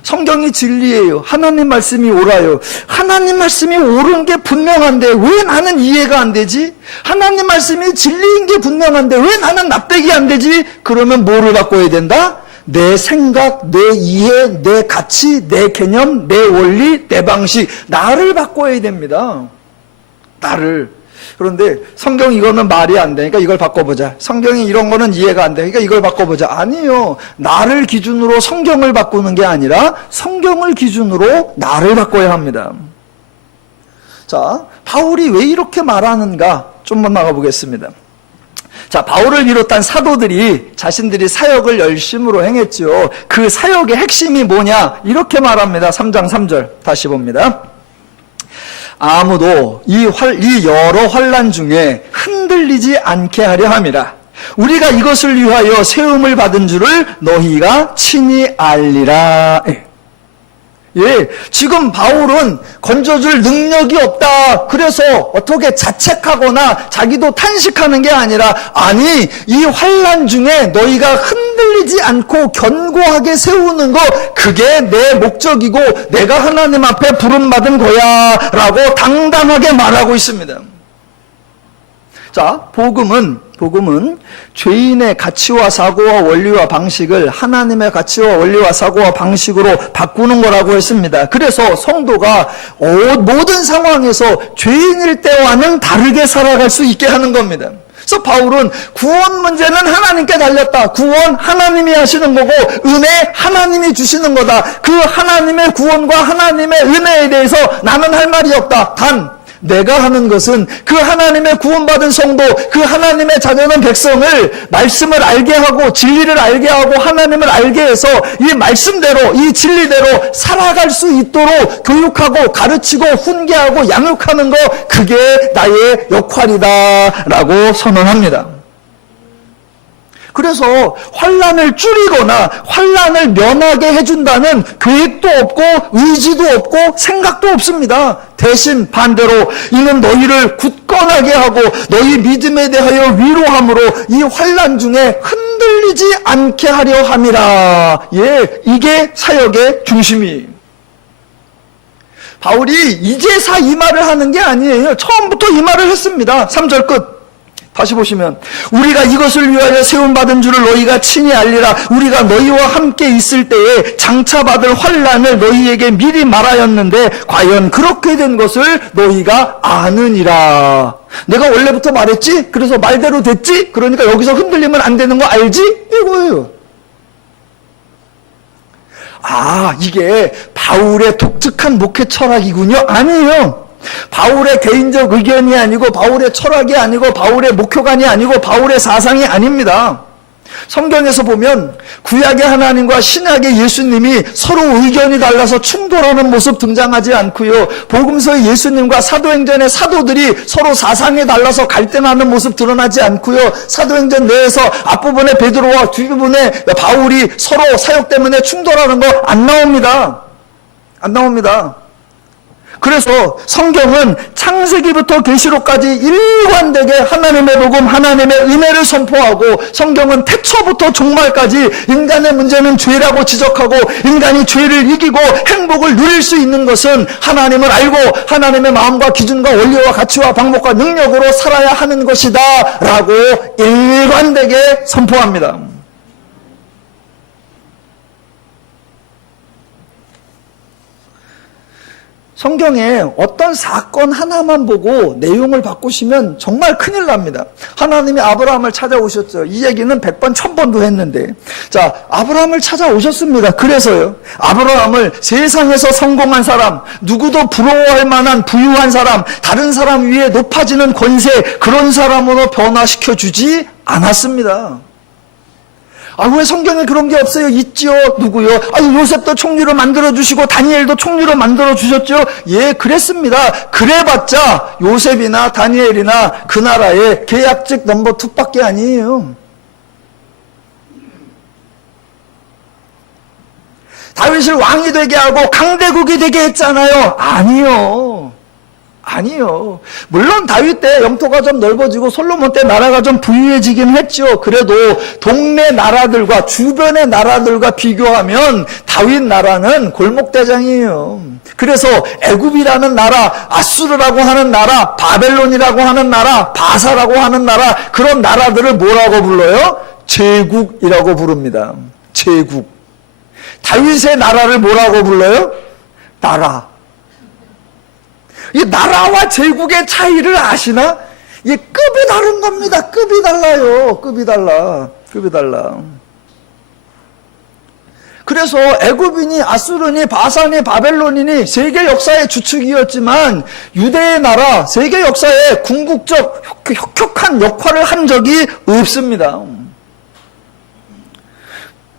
성경이 진리예요. 하나님 말씀이 옳아요. 하나님 말씀이 옳은 게 분명한데 왜 나는 이해가 안 되지? 하나님 말씀이 진리인 게 분명한데 왜 나는 납득이 안 되지? 그러면 뭐를 바꿔야 된다? 내 생각, 내 이해, 내 가치, 내 개념, 내 원리, 내 방식, 나를 바꿔야 됩니다. 나를. 그런데 성경 이거는 말이 안 되니까 이걸 바꿔보자. 성경이 이런 거는 이해가 안 되니까 이걸 바꿔보자. 아니요. 나를 기준으로 성경을 바꾸는 게 아니라 성경을 기준으로 나를 바꿔야 합니다. 자, 바울이 왜 이렇게 말하는가? 좀만 나가보겠습니다. 자, 바울을 비롯한 사도들이 자신들이 사역을 열심으로 행했죠. 그 사역의 핵심이 뭐냐? 이렇게 말합니다. 3장 3절 다시 봅니다. 아무도 이 여러 환난 중에 흔들리지 않게 하려 함이라. 우리가 이것을 위하여 세움을 받은 줄을 너희가 친히 알리라. 지금 바울은 건져줄 능력이 없다. 그래서 어떻게 자책하거나 자기도 탄식하는 게 아니라, 아니, 이 환난 중에 너희가 흔들리지 않고 견고하게 세우는 거, 그게 내 목적이고 내가 하나님 앞에 부름받은 거야 라고 당당하게 말하고 있습니다. 자, 복음은 죄인의 가치와 사고와 원리와 방식을 하나님의 가치와 원리와 사고와 방식으로 바꾸는 거라고 했습니다. 그래서 성도가 모든 상황에서 죄인일 때와는 다르게 살아갈 수 있게 하는 겁니다. 그래서 바울은 구원 문제는 하나님께 달렸다. 구원 하나님이 하시는 거고 은혜 하나님이 주시는 거다. 그 하나님의 구원과 하나님의 은혜에 대해서 나는 할 말이 없다. 단 내가 하는 것은 그 하나님의 구원받은 성도, 그 하나님의 자녀는 백성을 말씀을 알게 하고 진리를 알게 하고 하나님을 알게 해서 이 말씀대로, 이 진리대로 살아갈 수 있도록 교육하고 가르치고 훈계하고 양육하는 거, 그게 나의 역할이다 라고 선언합니다. 그래서 환난을 줄이거나 환난을 면하게 해준다는 계획도 없고 의지도 없고 생각도 없습니다. 대신 반대로 이는 너희를 굳건하게 하고 너희 믿음에 대하여 위로함으로 이 환난 중에 흔들리지 않게 하려 함이라. 이게 사역의 중심이에요. 바울이 이제사 이 말을 하는 게 아니에요. 처음부터 이 말을 했습니다. 3절 끝. 다시 보시면 우리가 이것을 위하여 세움받은 줄을 너희가 친히 알리라. 우리가 너희와 함께 있을 때에 장차 받을 환난을 너희에게 미리 말하였는데 과연 그렇게 된 것을 너희가 아느니라. 내가 원래부터 말했지? 그래서 말대로 됐지? 그러니까 여기서 흔들리면 안 되는 거 알지? 이거예요. 이게 바울의 독특한 목회 철학이군요. 아니에요. 바울의 개인적 의견이 아니고 바울의 철학이 아니고 바울의 목표관이 아니고 바울의 사상이 아닙니다. 성경에서 보면 구약의 하나님과 신약의 예수님이 서로 의견이 달라서 충돌하는 모습 등장하지 않고요. 복음서의 예수님과 사도행전의 사도들이 서로 사상이 달라서 갈등하는 모습 드러나지 않고요. 사도행전 내에서 앞부분에 베드로와 뒷부분에 바울이 서로 사역 때문에 충돌하는 거 안 나옵니다. 안 나옵니다. 그래서 성경은 창세기부터 계시록까지 일관되게 하나님의 복음, 하나님의 은혜를 선포하고, 성경은 태초부터 종말까지 인간의 문제는 죄라고 지적하고, 인간이 죄를 이기고 행복을 누릴 수 있는 것은 하나님을 알고 하나님의 마음과 기준과 원리와 가치와 방법과 능력으로 살아야 하는 것이다 라고 일관되게 선포합니다. 성경에 어떤 사건 하나만 보고 내용을 바꾸시면 정말 큰일 납니다. 하나님이 아브라함을 찾아오셨죠. 이 얘기는 100번, 1000번도 했는데, 자, 아브라함을 찾아오셨습니다. 그래서요, 아브라함을 세상에서 성공한 사람, 누구도 부러워할 만한 부유한 사람, 다른 사람 위에 높아지는 권세, 그런 사람으로 변화시켜주지 않았습니다. 왜 성경에 그런 게 없어요? 있지요. 누구요? 요셉도 총리로 만들어주시고 다니엘도 총리로 만들어주셨죠. 예, 그랬습니다. 그래봤자 요셉이나 다니엘이나 그 나라의 계약직 넘버 2밖에 아니에요. 다윗을 왕이 되게 하고 강대국이 되게 했잖아요. 아니요. 물론 다윗 때 영토가 좀 넓어지고 솔로몬 때 나라가 좀 부유해지긴 했죠. 그래도 동네 나라들과 주변의 나라들과 비교하면 다윗 나라는 골목대장이에요. 그래서 애굽이라는 나라, 아수르라고 하는 나라, 바벨론이라고 하는 나라, 바사라고 하는 나라, 그런 나라들을 뭐라고 불러요? 제국이라고 부릅니다. 제국. 다윗의 나라를 뭐라고 불러요? 나라. 이 나라와 제국의 차이를 아시나? 이 급이 다른 겁니다. 급이 달라요. 급이 달라. 그래서 애굽이니 아수르니 바산이 바벨론이니 세계 역사의 주축이었지만 유대의 나라, 세계 역사에 궁극적 혁혁한 역할을 한 적이 없습니다.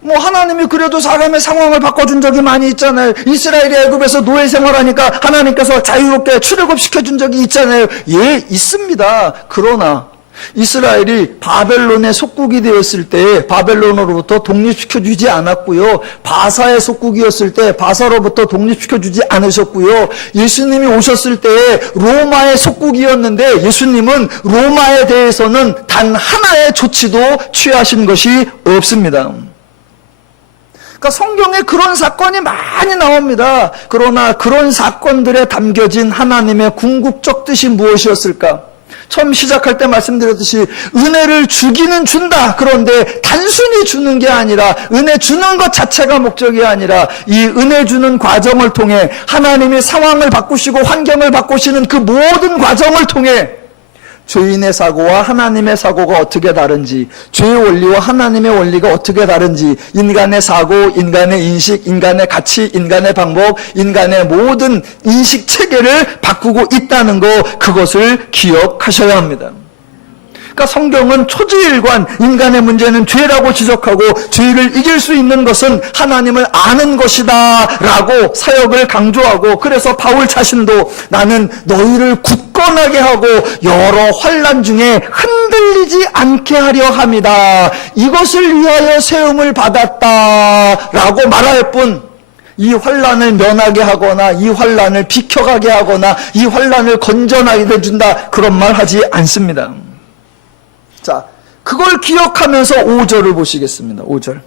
하나님이 그래도 사람의 상황을 바꿔준 적이 많이 있잖아요. 이스라엘이 애굽에서 노예 생활하니까 하나님께서 자유롭게 출애굽시켜준 적이 있잖아요. 예, 있습니다. 그러나 이스라엘이 바벨론의 속국이 되었을 때 바벨론으로부터 독립시켜주지 않았고요. 바사의 속국이었을 때 바사로부터 독립시켜주지 않으셨고요. 예수님이 오셨을 때 로마의 속국이었는데 예수님은 로마에 대해서는 단 하나의 조치도 취하신 것이 없습니다. 그러니까 성경에 그런 사건이 많이 나옵니다. 그러나 그런 사건들에 담겨진 하나님의 궁극적 뜻이 무엇이었을까? 처음 시작할 때 말씀드렸듯이 은혜를 주기는 준다. 그런데 단순히 주는 게 아니라 은혜 주는 것 자체가 목적이 아니라 이 은혜 주는 과정을 통해 하나님이 상황을 바꾸시고 환경을 바꾸시는 그 모든 과정을 통해 죄인의 사고와 하나님의 사고가 어떻게 다른지, 죄의 원리와 하나님의 원리가 어떻게 다른지, 인간의 사고, 인간의 인식, 인간의 가치, 인간의 방법, 인간의 모든 인식 체계를 바꾸고 있다는 거, 그것을 기억하셔야 합니다. 그러니까 성경은 초지일관 인간의 문제는 죄라고 지적하고 죄를 이길 수 있는 것은 하나님을 아는 것이다 라고 사역을 강조하고, 그래서 바울 자신도 나는 너희를 굳건하게 하고 여러 환난 중에 흔들리지 않게 하려 함이다, 이것을 위하여 세움을 받았다 라고 말할 뿐 이 환난을 면하게 하거나 이 환난을 비켜가게 하거나 이 환난을 건전하게 해준다, 그런 말 하지 않습니다. 자, 그걸 기억하면서 5절을 보시겠습니다. 5절.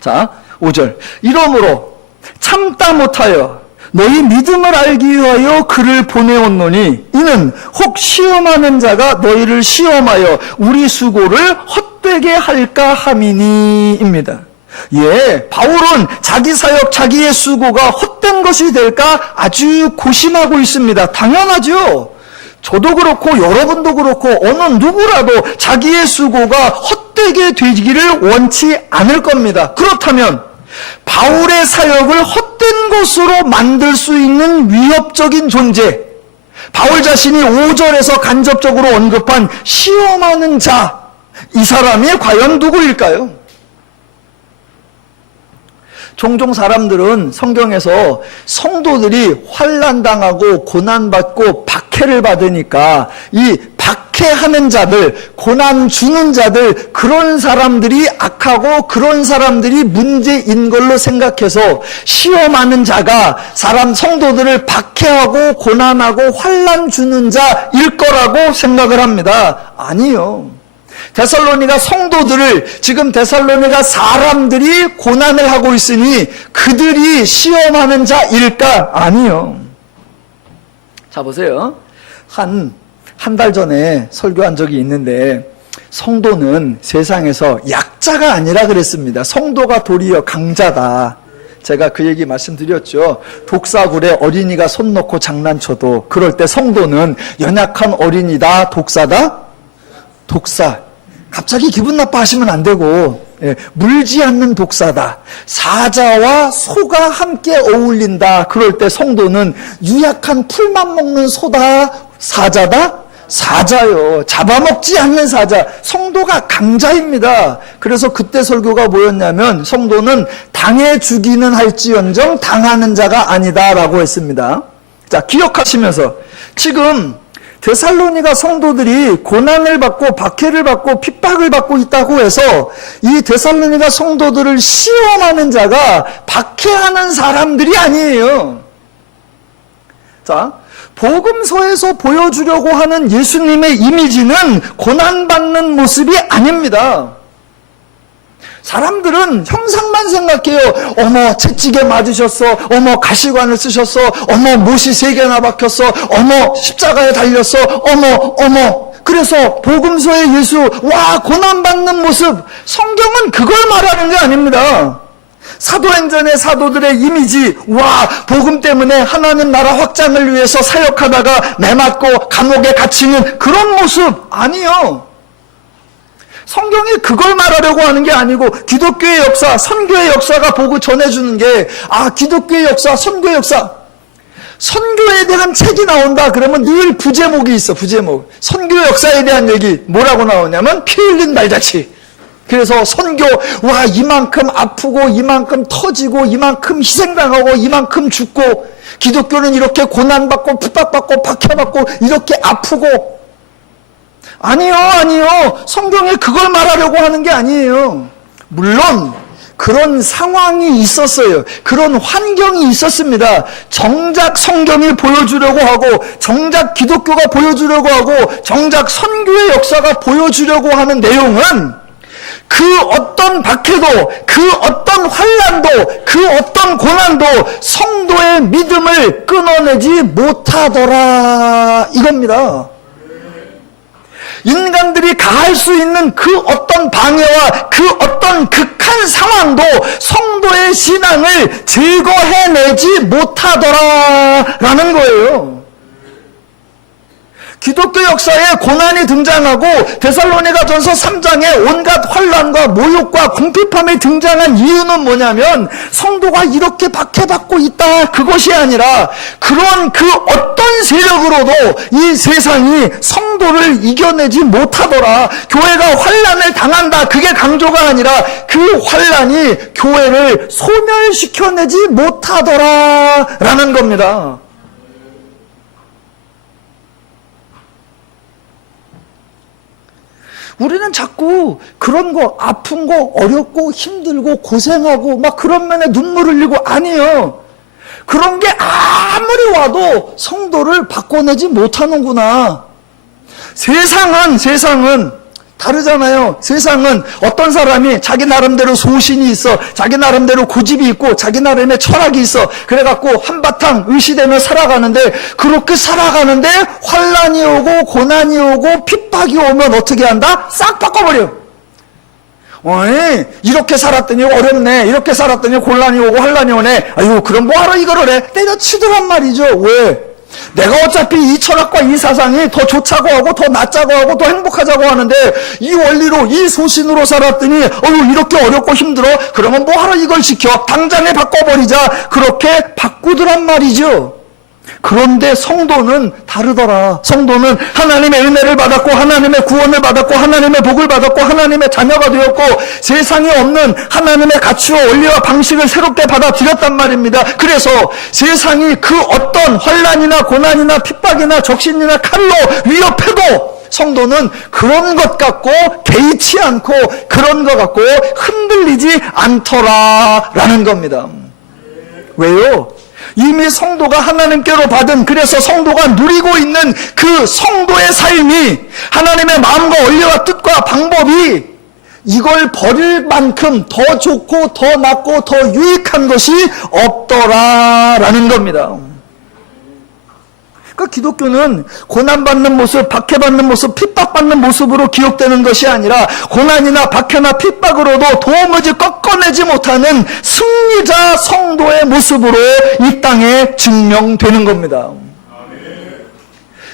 자, 5절. 이러므로 참다 못하여 너희 믿음을 알기 위하여 그를 보내었노니 이는 혹 시험하는 자가 너희를 시험하여 우리 수고를 헛되게 할까 함이니입니다. 예, 바울은 자기 사역, 자기의 수고가 헛된 것이 될까 아주 고심하고 있습니다. 당연하죠. 저도 그렇고 여러분도 그렇고 어느 누구라도 자기의 수고가 헛되게 되기를 원치 않을 겁니다. 그렇다면 바울의 사역을 헛된 것으로 만들 수 있는 위협적인 존재, 바울 자신이 5절에서 간접적으로 언급한 시험하는 자, 이 사람이 과연 누구일까요? 종종 사람들은 성경에서 성도들이 환난당하고 고난받고 박해를 받으니까 이 박해하는 자들, 고난 주는 자들, 그런 사람들이 악하고 그런 사람들이 문제인 걸로 생각해서 시험하는 자가 성도들을 박해하고 고난하고 환난 주는 자일 거라고 생각을 합니다. 아니요. 데살로니가 성도들을, 지금 데살로니가 사람들이 고난을 하고 있으니 그들이 시험하는 자일까? 아니요. 자, 보세요. 한 달 전에 설교한 적이 있는데, 성도는 세상에서 약자가 아니라 그랬습니다. 성도가 도리어 강자다. 제가 그 얘기 말씀드렸죠. 독사굴에 어린이가 손 놓고 장난쳐도 그럴 때 성도는 연약한 어린이다, 독사다? 독사. 갑자기 기분 나빠하시면 안 되고, 물지 않는 독사다. 사자와 소가 함께 어울린다. 그럴 때 성도는 유약한 풀만 먹는 소다, 사자다? 사자요. 잡아먹지 않는 사자. 성도가 강자입니다. 그래서 그때 설교가 뭐였냐면, 성도는 당해 주기는 할지언정 당하는 자가 아니다라고 했습니다. 자, 기억하시면서 지금 데살로니가 성도들이 고난을 받고 박해를 받고 핍박을 받고 있다고 해서 이 데살로니가 성도들을 시험하는 자가 박해하는 사람들이 아니에요. 자, 복음서에서 보여주려고 하는 예수님의 이미지는 고난받는 모습이 아닙니다. 사람들은 형상만 생각해요. 어머, 채찍에 맞으셨어. 어머, 가시관을 쓰셨어. 어머, 못이 3개나 박혔어. 어머, 십자가에 달렸어. 어머. 그래서 복음서의 예수, 와, 고난받는 모습. 성경은 그걸 말하는 게 아닙니다. 사도행전의 사도들의 이미지, 와, 복음 때문에 하나님 나라 확장을 위해서 사역하다가 매맞고 감옥에 갇히는 그런 모습 아니요. 성경이 그걸 말하려고 하는 게 아니고, 기독교의 역사, 선교의 역사가 보고 전해주는 게, 기독교의 역사, 선교의 역사. 선교에 대한 책이 나온다 그러면 늘 부제목이 있어, 부제목. 선교 역사에 대한 얘기 뭐라고 나오냐면 피 흘린 발자취. 그래서 선교, 와, 이만큼 아프고 이만큼 터지고 이만큼 희생당하고 이만큼 죽고, 기독교는 이렇게 고난받고 핍박받고 박해받고 이렇게 아프고. 아니요. 성경에 그걸 말하려고 하는 게 아니에요. 물론 그런 상황이 있었어요. 그런 환경이 있었습니다. 정작 성경이 보여주려고 하고, 정작 기독교가 보여주려고 하고, 정작 선교의 역사가 보여주려고 하는 내용은 그 어떤 박해도, 그 어떤 환난도, 그 어떤 고난도 성도의 믿음을 끊어내지 못하더라, 이겁니다. 인간들이 가할 수 있는 그 어떤 방해와 그 어떤 극한 상황도 성도의 신앙을 제거해내지 못하더라라는 거예요. 기독교 역사에 고난이 등장하고 데살로니가전서 3장에 온갖 환난과 모욕과 궁핍함이 등장한 이유는 뭐냐면, 성도가 이렇게 박해받고 있다, 그것이 아니라 그런 그 어떤 세력으로도 이 세상이 성도를 이겨내지 못하더라. 교회가 환난을 당한다, 그게 강조가 아니라 그 환난이 교회를 소멸시켜내지 못하더라라는 겁니다. 우리는 자꾸 그런 거, 아픈 거, 어렵고 힘들고 고생하고 막 그런 면에 눈물 흘리고, 아니에요. 그런 게 아무리 와도 성도를 바꿔내지 못하는구나. 세상은 다르잖아요. 세상은 어떤 사람이 자기 나름대로 소신이 있어, 자기 나름대로 고집이 있고, 자기 나름의 철학이 있어. 그래갖고 한바탕 의시되며 살아가는데, 그렇게 살아가는데 환난이 오고 고난이 오고 핍박이 오면 어떻게 한다? 싹 바꿔버려. 어이, 이렇게 살았더니 어렵네, 이렇게 살았더니 곤란이 오고 환난이 오네. 아유, 그럼 뭐하러 이거를 해? 때려치더란 말이죠. 왜? 내가 어차피 이 철학과 이 사상이 더 좋자고 하고 더 낫자고 하고 더 행복하자고 하는데, 이 원리로, 이 소신으로 살았더니 이렇게 어렵고 힘들어? 그러면 뭐하러 이걸 지켜? 당장에 바꿔버리자. 그렇게 바꾸더란 말이죠. 그런데 성도는 다르더라. 성도는 하나님의 은혜를 받았고, 하나님의 구원을 받았고, 하나님의 복을 받았고, 하나님의 자녀가 되었고, 세상에 없는 하나님의 가치와 원리와 방식을 새롭게 받아들였단 말입니다. 그래서 세상이 그 어떤 환난이나 고난이나 핍박이나 적신이나 칼로 위협해도 성도는 그런 것 갖고 개의치 않고 그런 것 갖고 흔들리지 않더라라는 겁니다. 왜요? 이미 성도가 하나님께로 받은, 그래서 성도가 누리고 있는 그 성도의 삶이 하나님의 마음과 원리와 뜻과 방법이 이걸 버릴 만큼 더 좋고 더 낫고 더 유익한 것이 없더라라는 겁니다. 그러니까 기독교는 고난받는 모습, 박해받는 모습, 핍박받는 모습으로 기억되는 것이 아니라 고난이나 박해나 핍박으로도 도무지 꺾어내지 못하는 승리자 성도의 모습으로 이 땅에 증명되는 겁니다.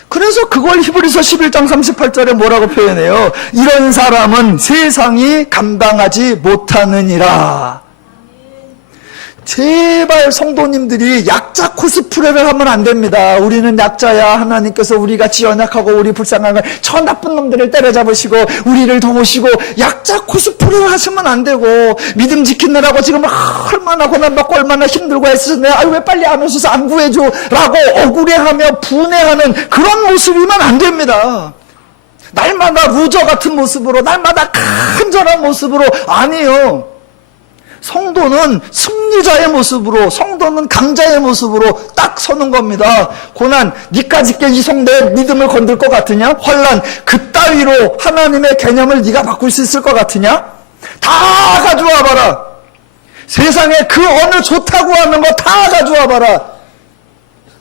그래서 그걸 히브리서 11장 38절에 뭐라고 표현해요? 이런 사람은 세상이 감당하지 못하느니라. 제발 성도님들이 약자 코스프레를 하면 안 됩니다. 우리는 약자야. 하나님께서 우리같이 연약하고 우리 불쌍한 저 나쁜 놈들을 때려잡으시고 우리를 도우시고 약자 코스프레를 하시면 안 되고, 믿음 지키느라고 지금 얼마나 고난받고 얼마나 힘들고 애쓰네. 왜 빨리 안 오셔서 안 구해줘 라고 억울해하며 분해하는 그런 모습이면 안 됩니다. 날마다 루저 같은 모습으로, 날마다 간절한 모습으로. 아니에요. 성도는 승리자의 모습으로, 성도는 강자의 모습으로 딱 서는 겁니다. 고난, 니까짓 게 이 성도의 믿음을 건들 것 같으냐? 환난, 그따위로 하나님의 개념을 네가 바꿀 수 있을 것 같으냐? 다 가져와 봐라. 세상에 그 어느 좋다고 하는 거 다 가져와 봐라.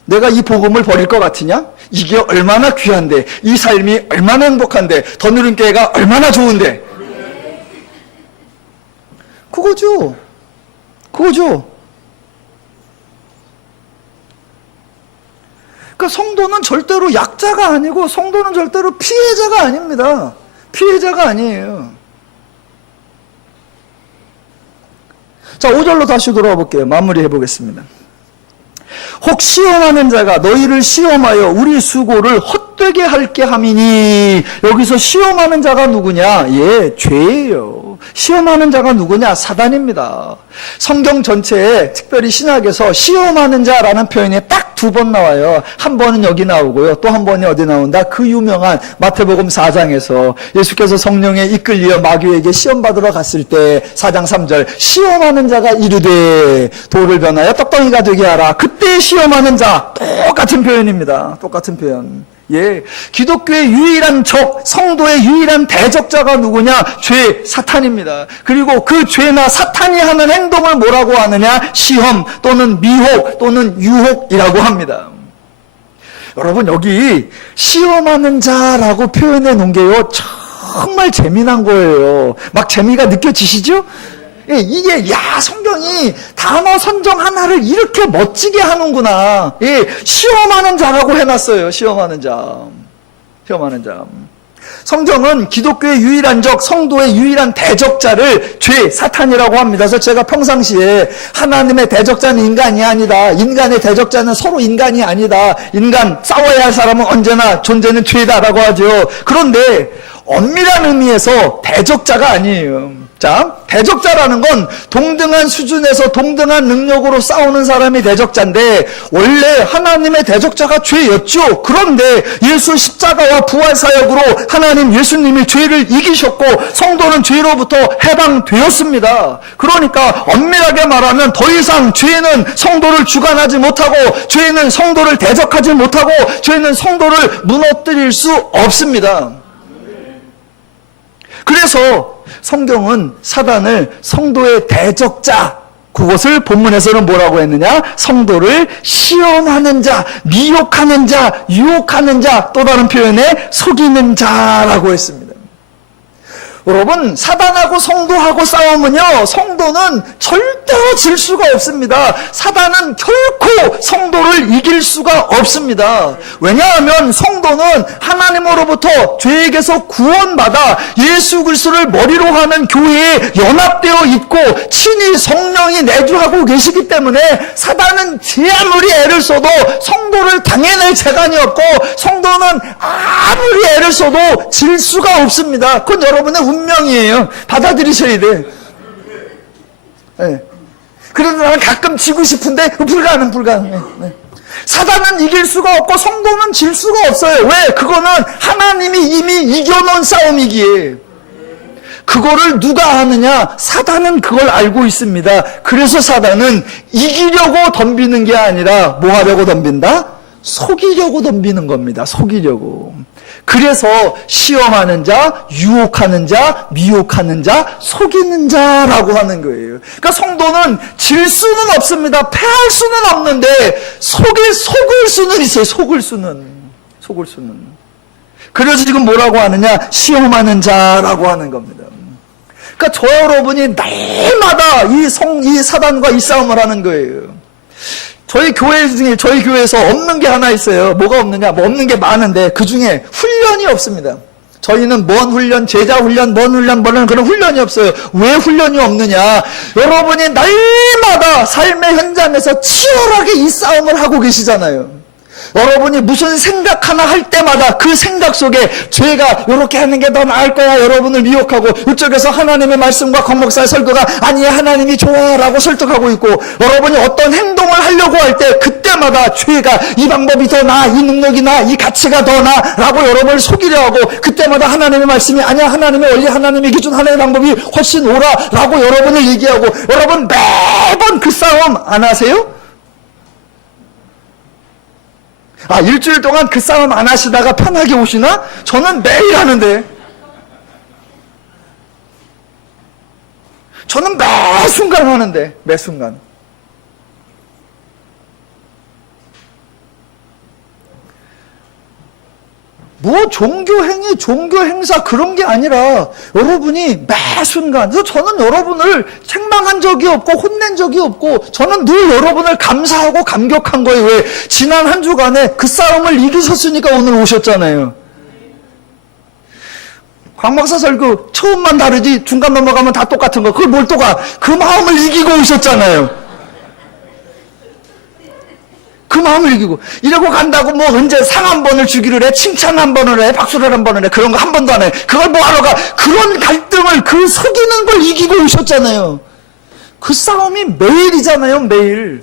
내가 이 복음을 버릴 것 같으냐? 이게 얼마나 귀한데, 이 삶이 얼마나 행복한데, 더 누른 교회가 얼마나 좋은데. 그거죠. 그러니까 성도는 절대로 약자가 아니고 성도는 절대로 피해자가 아닙니다. 피해자가 아니에요. 자, 5절로 다시 돌아와 볼게요. 마무리해 보겠습니다. 혹 시험하는 자가 너희를 시험하여 우리 수고를 헛되게 할게 함이니. 여기서 시험하는 자가 누구냐? 예, 죄예요. 시험하는 자가 누구냐? 사단입니다. 성경 전체에, 특별히 신약에서 시험하는 자라는 표현이 딱 2번 나와요. 한 번은 여기 나오고요. 또 한 번이 어디 나온다? 그 유명한 마태복음 4장에서 예수께서 성령에 이끌려 마귀에게 시험받으러 갔을 때 4장 3절, 시험하는 자가 이르되 돌을 변하여 떡덩이가 되게 하라. 그때 시험하는 자, 똑같은 표현입니다. 똑같은 표현. 예, 기독교의 유일한 적, 성도의 유일한 대적자가 누구냐? 죄, 사탄입니다. 그리고 그 죄나 사탄이 하는 행동을 뭐라고 하느냐? 시험 또는 미혹 또는 유혹이라고 합니다. 여러분, 여기 시험하는 자라고 표현해 놓은 게요, 정말 재미난 거예요. 막 재미가 느껴지시죠? 이게, 성경이 단어 선정 하나를 이렇게 멋지게 하는구나. 시험하는 자라고 해놨어요. 시험하는 자. 성경은 기독교의 유일한 적, 성도의 유일한 대적자를 죄, 사탄이라고 합니다. 그래서 제가 평상시에 하나님의 대적자는 인간이 아니다. 인간의 대적자는 서로 인간이 아니다. 인간, 싸워야 할 사람은 언제나 존재는 죄다라고 하죠. 그런데 엄밀한 의미에서 대적자가 아니에요. 자, 대적자라는 건 동등한 수준에서 동등한 능력으로 싸우는 사람이 대적자인데, 원래 하나님의 대적자가 죄였죠. 그런데 예수 십자가와 부활 사역으로 하나님 예수님이 죄를 이기셨고 성도는 죄로부터 해방되었습니다. 그러니까 엄밀하게 말하면 더 이상 죄는 성도를 주관하지 못하고, 죄는 성도를 대적하지 못하고, 죄는 성도를 무너뜨릴 수 없습니다. 그래서 성경은 사단을 성도의 대적자, 그것을 본문에서는 뭐라고 했느냐? 성도를 시험하는 자, 미혹하는 자, 유혹하는 자, 또 다른 표현에 속이는 자라고 했습니다. 여러분, 사단하고 성도하고 싸우면요, 성도는 절대로 질 수가 없습니다. 사단은 결코 성도를 이길 수가 없습니다. 왜냐하면 성도는 하나님으로부터 죄에게서 구원받아 예수 그리스도를 머리로 하는 교회에 연합되어 있고 친히 성령이 내주하고 계시기 때문에 사단은 제 아무리 애를 써도 성도를 당해낼 재간이 없고, 성도는 아무리 애를 써도 질 수가 없습니다. 그건 여러분의 운명이에요. 받아들이셔야 돼. 네. 그래도 나는 가끔 지고 싶은데 불가능. 네. 사단은 이길 수가 없고 성도는 질 수가 없어요. 왜? 그거는 하나님이 이미 이겨놓은 싸움이기에. 그거를 누가 아느냐? 사단은 그걸 알고 있습니다. 그래서 사단은 이기려고 덤비는 게 아니라 뭐 하려고 덤빈다? 속이려고 덤비는 겁니다. 속이려고. 그래서 시험하는 자, 유혹하는 자, 미혹하는 자, 속이는 자라고 하는 거예요. 그러니까 성도는 질 수는 없습니다. 패할 수는 없는데 속을 수는 있어요. 속을 수는. 그래서 지금 뭐라고 하느냐? 시험하는 자라고 하는 겁니다. 그러니까 저 여러분이 날마다 이 사단과 이 싸움을 하는 거예요. 저희 교회에서 없는 게 하나 있어요. 뭐가 없느냐? 뭐 없는 게 많은데 그 중에 훈련이 없습니다. 저희는 뭔 훈련, 제자 훈련, 뭔 훈련, 그런 훈련이 없어요. 왜 훈련이 없느냐? 여러분이 날마다 삶의 현장에서 치열하게 이 싸움을 하고 계시잖아요. 여러분이 무슨 생각 하나 할 때마다 그 생각 속에 죄가 이렇게 하는 게 더 나을 거야 여러분을 미혹하고, 이쪽에서 하나님의 말씀과 권목사의 설교가 아니야 하나님이 좋아라고 설득하고 있고, 여러분이 어떤 행동을 하려고 할 때 그때마다 죄가 이 방법이 더 나아, 이 능력이 나아, 이 가치가 더 나아 라고 여러분을 속이려 하고, 그때마다 하나님의 말씀이 아니야 하나님의 원리, 하나님의 기준, 하나님의 방법이 훨씬 옳아 라고 여러분을 얘기하고, 여러분 매번 그 싸움 안 하세요? 일주일 동안 그 싸움 안 하시다가 편하게 오시나? 저는 매일 하는데. 저는 매 순간 하는데, 매 순간. 뭐 종교행위, 종교행사 그런 게 아니라 여러분이 매 순간, 저는 여러분을 책망한 적이 없고 혼낸 적이 없고 저는 늘 여러분을 감사하고 감격한 거예요. 왜? 지난 한 주간에 그 싸움을 이기셨으니까 오늘 오셨잖아요. 광박사 설교 처음만 다르지 중간 넘어가면 다 똑같은 거. 그걸 뭘 똑같아? 그 마음을 이기고 오셨잖아요. 그 마음을 이기고. 이러고 간다고 뭐 언제 상 한 번을 주기를 해, 칭찬 한 번을 해, 박수를 한 번을 해, 그런 거 한 번도 안 해. 그걸 뭐 하러 가? 그런 갈등을, 그 속이는 걸 이기고 오셨잖아요. 그 싸움이 매일이잖아요. 매일.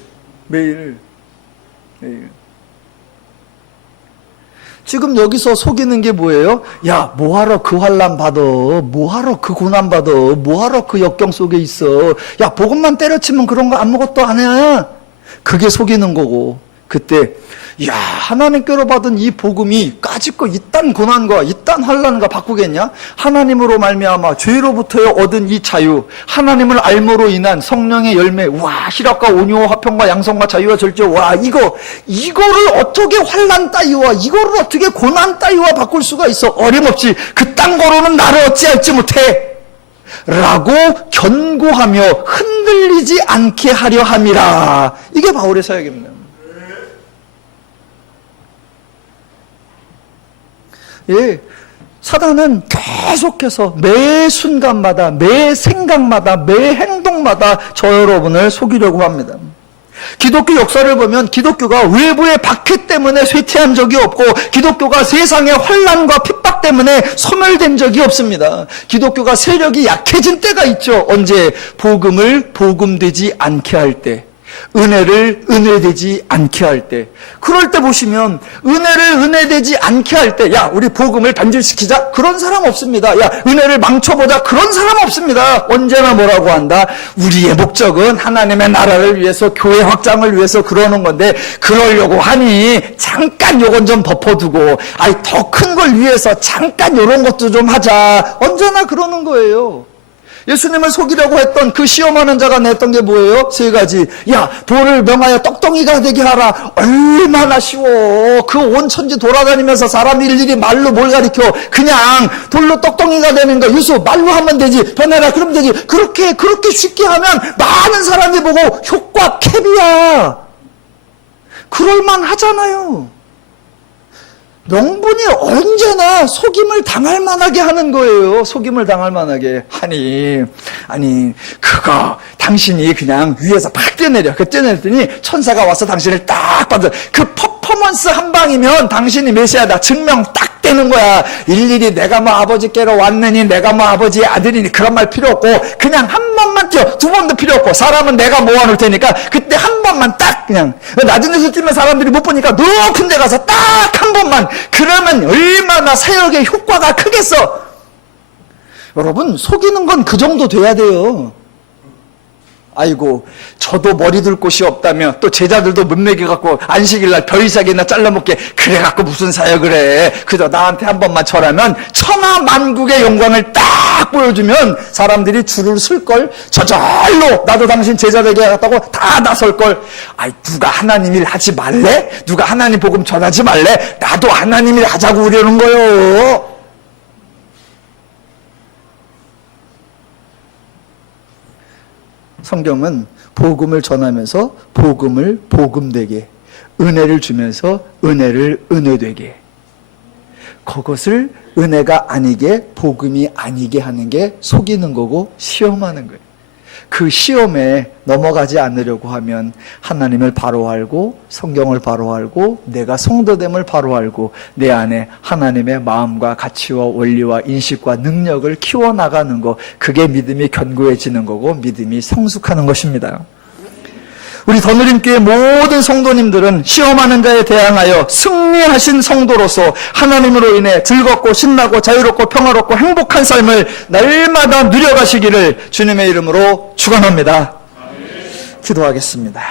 지금 여기서 속이는 게 뭐예요? 야, 뭐하러 그 환난 받아? 뭐하러 그 고난 받아? 뭐하러 그 역경 속에 있어? 야, 복음만 때려치면 그런 거 아무것도 안 해. 그게 속이는 거고. 그때 야, 하나님께로 받은 이 복음이 까짓거 이딴 고난과 이딴 환난과 바꾸겠냐? 하나님으로 말미암아 죄로부터 얻은 이 자유, 하나님을 알므로 인한 성령의 열매, 와, 희락과 온유와 화평과 양성과 자유와 절제, 와, 이거를 어떻게 환난 따위와 이거를 어떻게 고난 따위와 바꿀 수가 있어? 어림없지. 그딴 거로는 나를 어찌할지 못해 라고 견고하며 흔들리지 않게 하려 함이라. 이게 바울의 사역입니다. 예, 사단은 계속해서 매 순간마다, 매 생각마다, 매 행동마다 저 여러분을 속이려고 합니다. 기독교 역사를 보면 기독교가 외부의 박해 때문에 쇠퇴한 적이 없고, 기독교가 세상의 환난과 핍박 때문에 소멸된 적이 없습니다. 기독교가 세력이 약해진 때가 있죠. 언제? 복음을 복음되지 않게 할 때, 은혜를 은혜되지 않게 할 때. 그럴 때 보시면 은혜를 은혜되지 않게 할 때, 야, 우리 복음을 단절시키자, 그런 사람 없습니다. 야, 은혜를 망쳐보자, 그런 사람 없습니다. 언제나 뭐라고 한다? 우리의 목적은 하나님의 나라를 위해서, 교회 확장을 위해서 그러는 건데, 그러려고 하니 잠깐 요건 좀 덮어두고, 더 큰 걸 위해서 잠깐 요런 것도 좀 하자. 언제나 그러는 거예요. 예수님을 속이려고 했던 그 시험하는 자가 냈던 게 뭐예요? 세 가지. 야, 돌을 명하여 떡덩이가 되게 하라. 얼마나 쉬워. 그 온 천지 돌아다니면서 사람 일일이 말로 뭘 가리켜. 그냥 돌로 떡덩이가 되는 거. 유수 말로 하면 되지. 변해라 그러면 되지. 그렇게 쉽게 하면 많은 사람이 보고 효과 캡이야. 그럴만 하잖아요. 명분이 언제나 속임을 당할 만하게 하는 거예요. 속임을 당할 만하게 하니, 그거 당신이 그냥 위에서 팍 뛰어내려. 그 뛰어내렸더니 천사가 와서 당신을 딱 받아. 그 퍼포먼스 한 방이면 당신이 메시아다 증명 딱 되는 거야. 일일이 내가 뭐 아버지께로 왔느니, 내가 뭐 아버지의 아들이니, 그런 말 필요 없고, 그냥 한 번만 뛰어. 두 번도 필요 없고, 사람은 내가 모아놓을 테니까, 그때 한 번만 딱, 그냥. 낮은 데서 뛰면 사람들이 못 보니까 높은 데 가서 딱 한 번만. 그러면 얼마나 사역의 효과가 크겠어. 여러분, 속이는 건 그 정도 돼야 돼요. 아이고, 저도 머리 둘 곳이 없다며, 또 제자들도 못 먹여갖고 안식일날 별사기나 잘라먹게 그래갖고 무슨 사역을 해. 그저 나한테 한 번만 절하면 천하만국의 영광을 딱 보여주면 사람들이 줄을 설걸. 저절로 나도 당신 제자 되게 하겠다고 다 나설걸. 아이, 누가 하나님 일 하지 말래? 누가 하나님 복음 전하지 말래? 나도 하나님 일 하자고 그러는 거요. 성경은 복음을 전하면서 복음을 복음되게, 은혜를 주면서 은혜를 은혜되게, 그것을 은혜가 아니게 복음이 아니게 하는 게 속이는 거고 시험하는 거예요. 그 시험에 넘어가지 않으려고 하면 하나님을 바로 알고 성경을 바로 알고 내가 성도됨을 바로 알고 내 안에 하나님의 마음과 가치와 원리와 인식과 능력을 키워나가는 것, 그게 믿음이 견고해지는 거고 믿음이 성숙하는 것입니다. 우리 더누림교회 모든 성도님들은 시험하는 자에 대항하여 승리하신 성도로서 하나님으로 인해 즐겁고 신나고 자유롭고 평화롭고 행복한 삶을 날마다 누려가시기를 주님의 이름으로 축원합니다. 기도하겠습니다.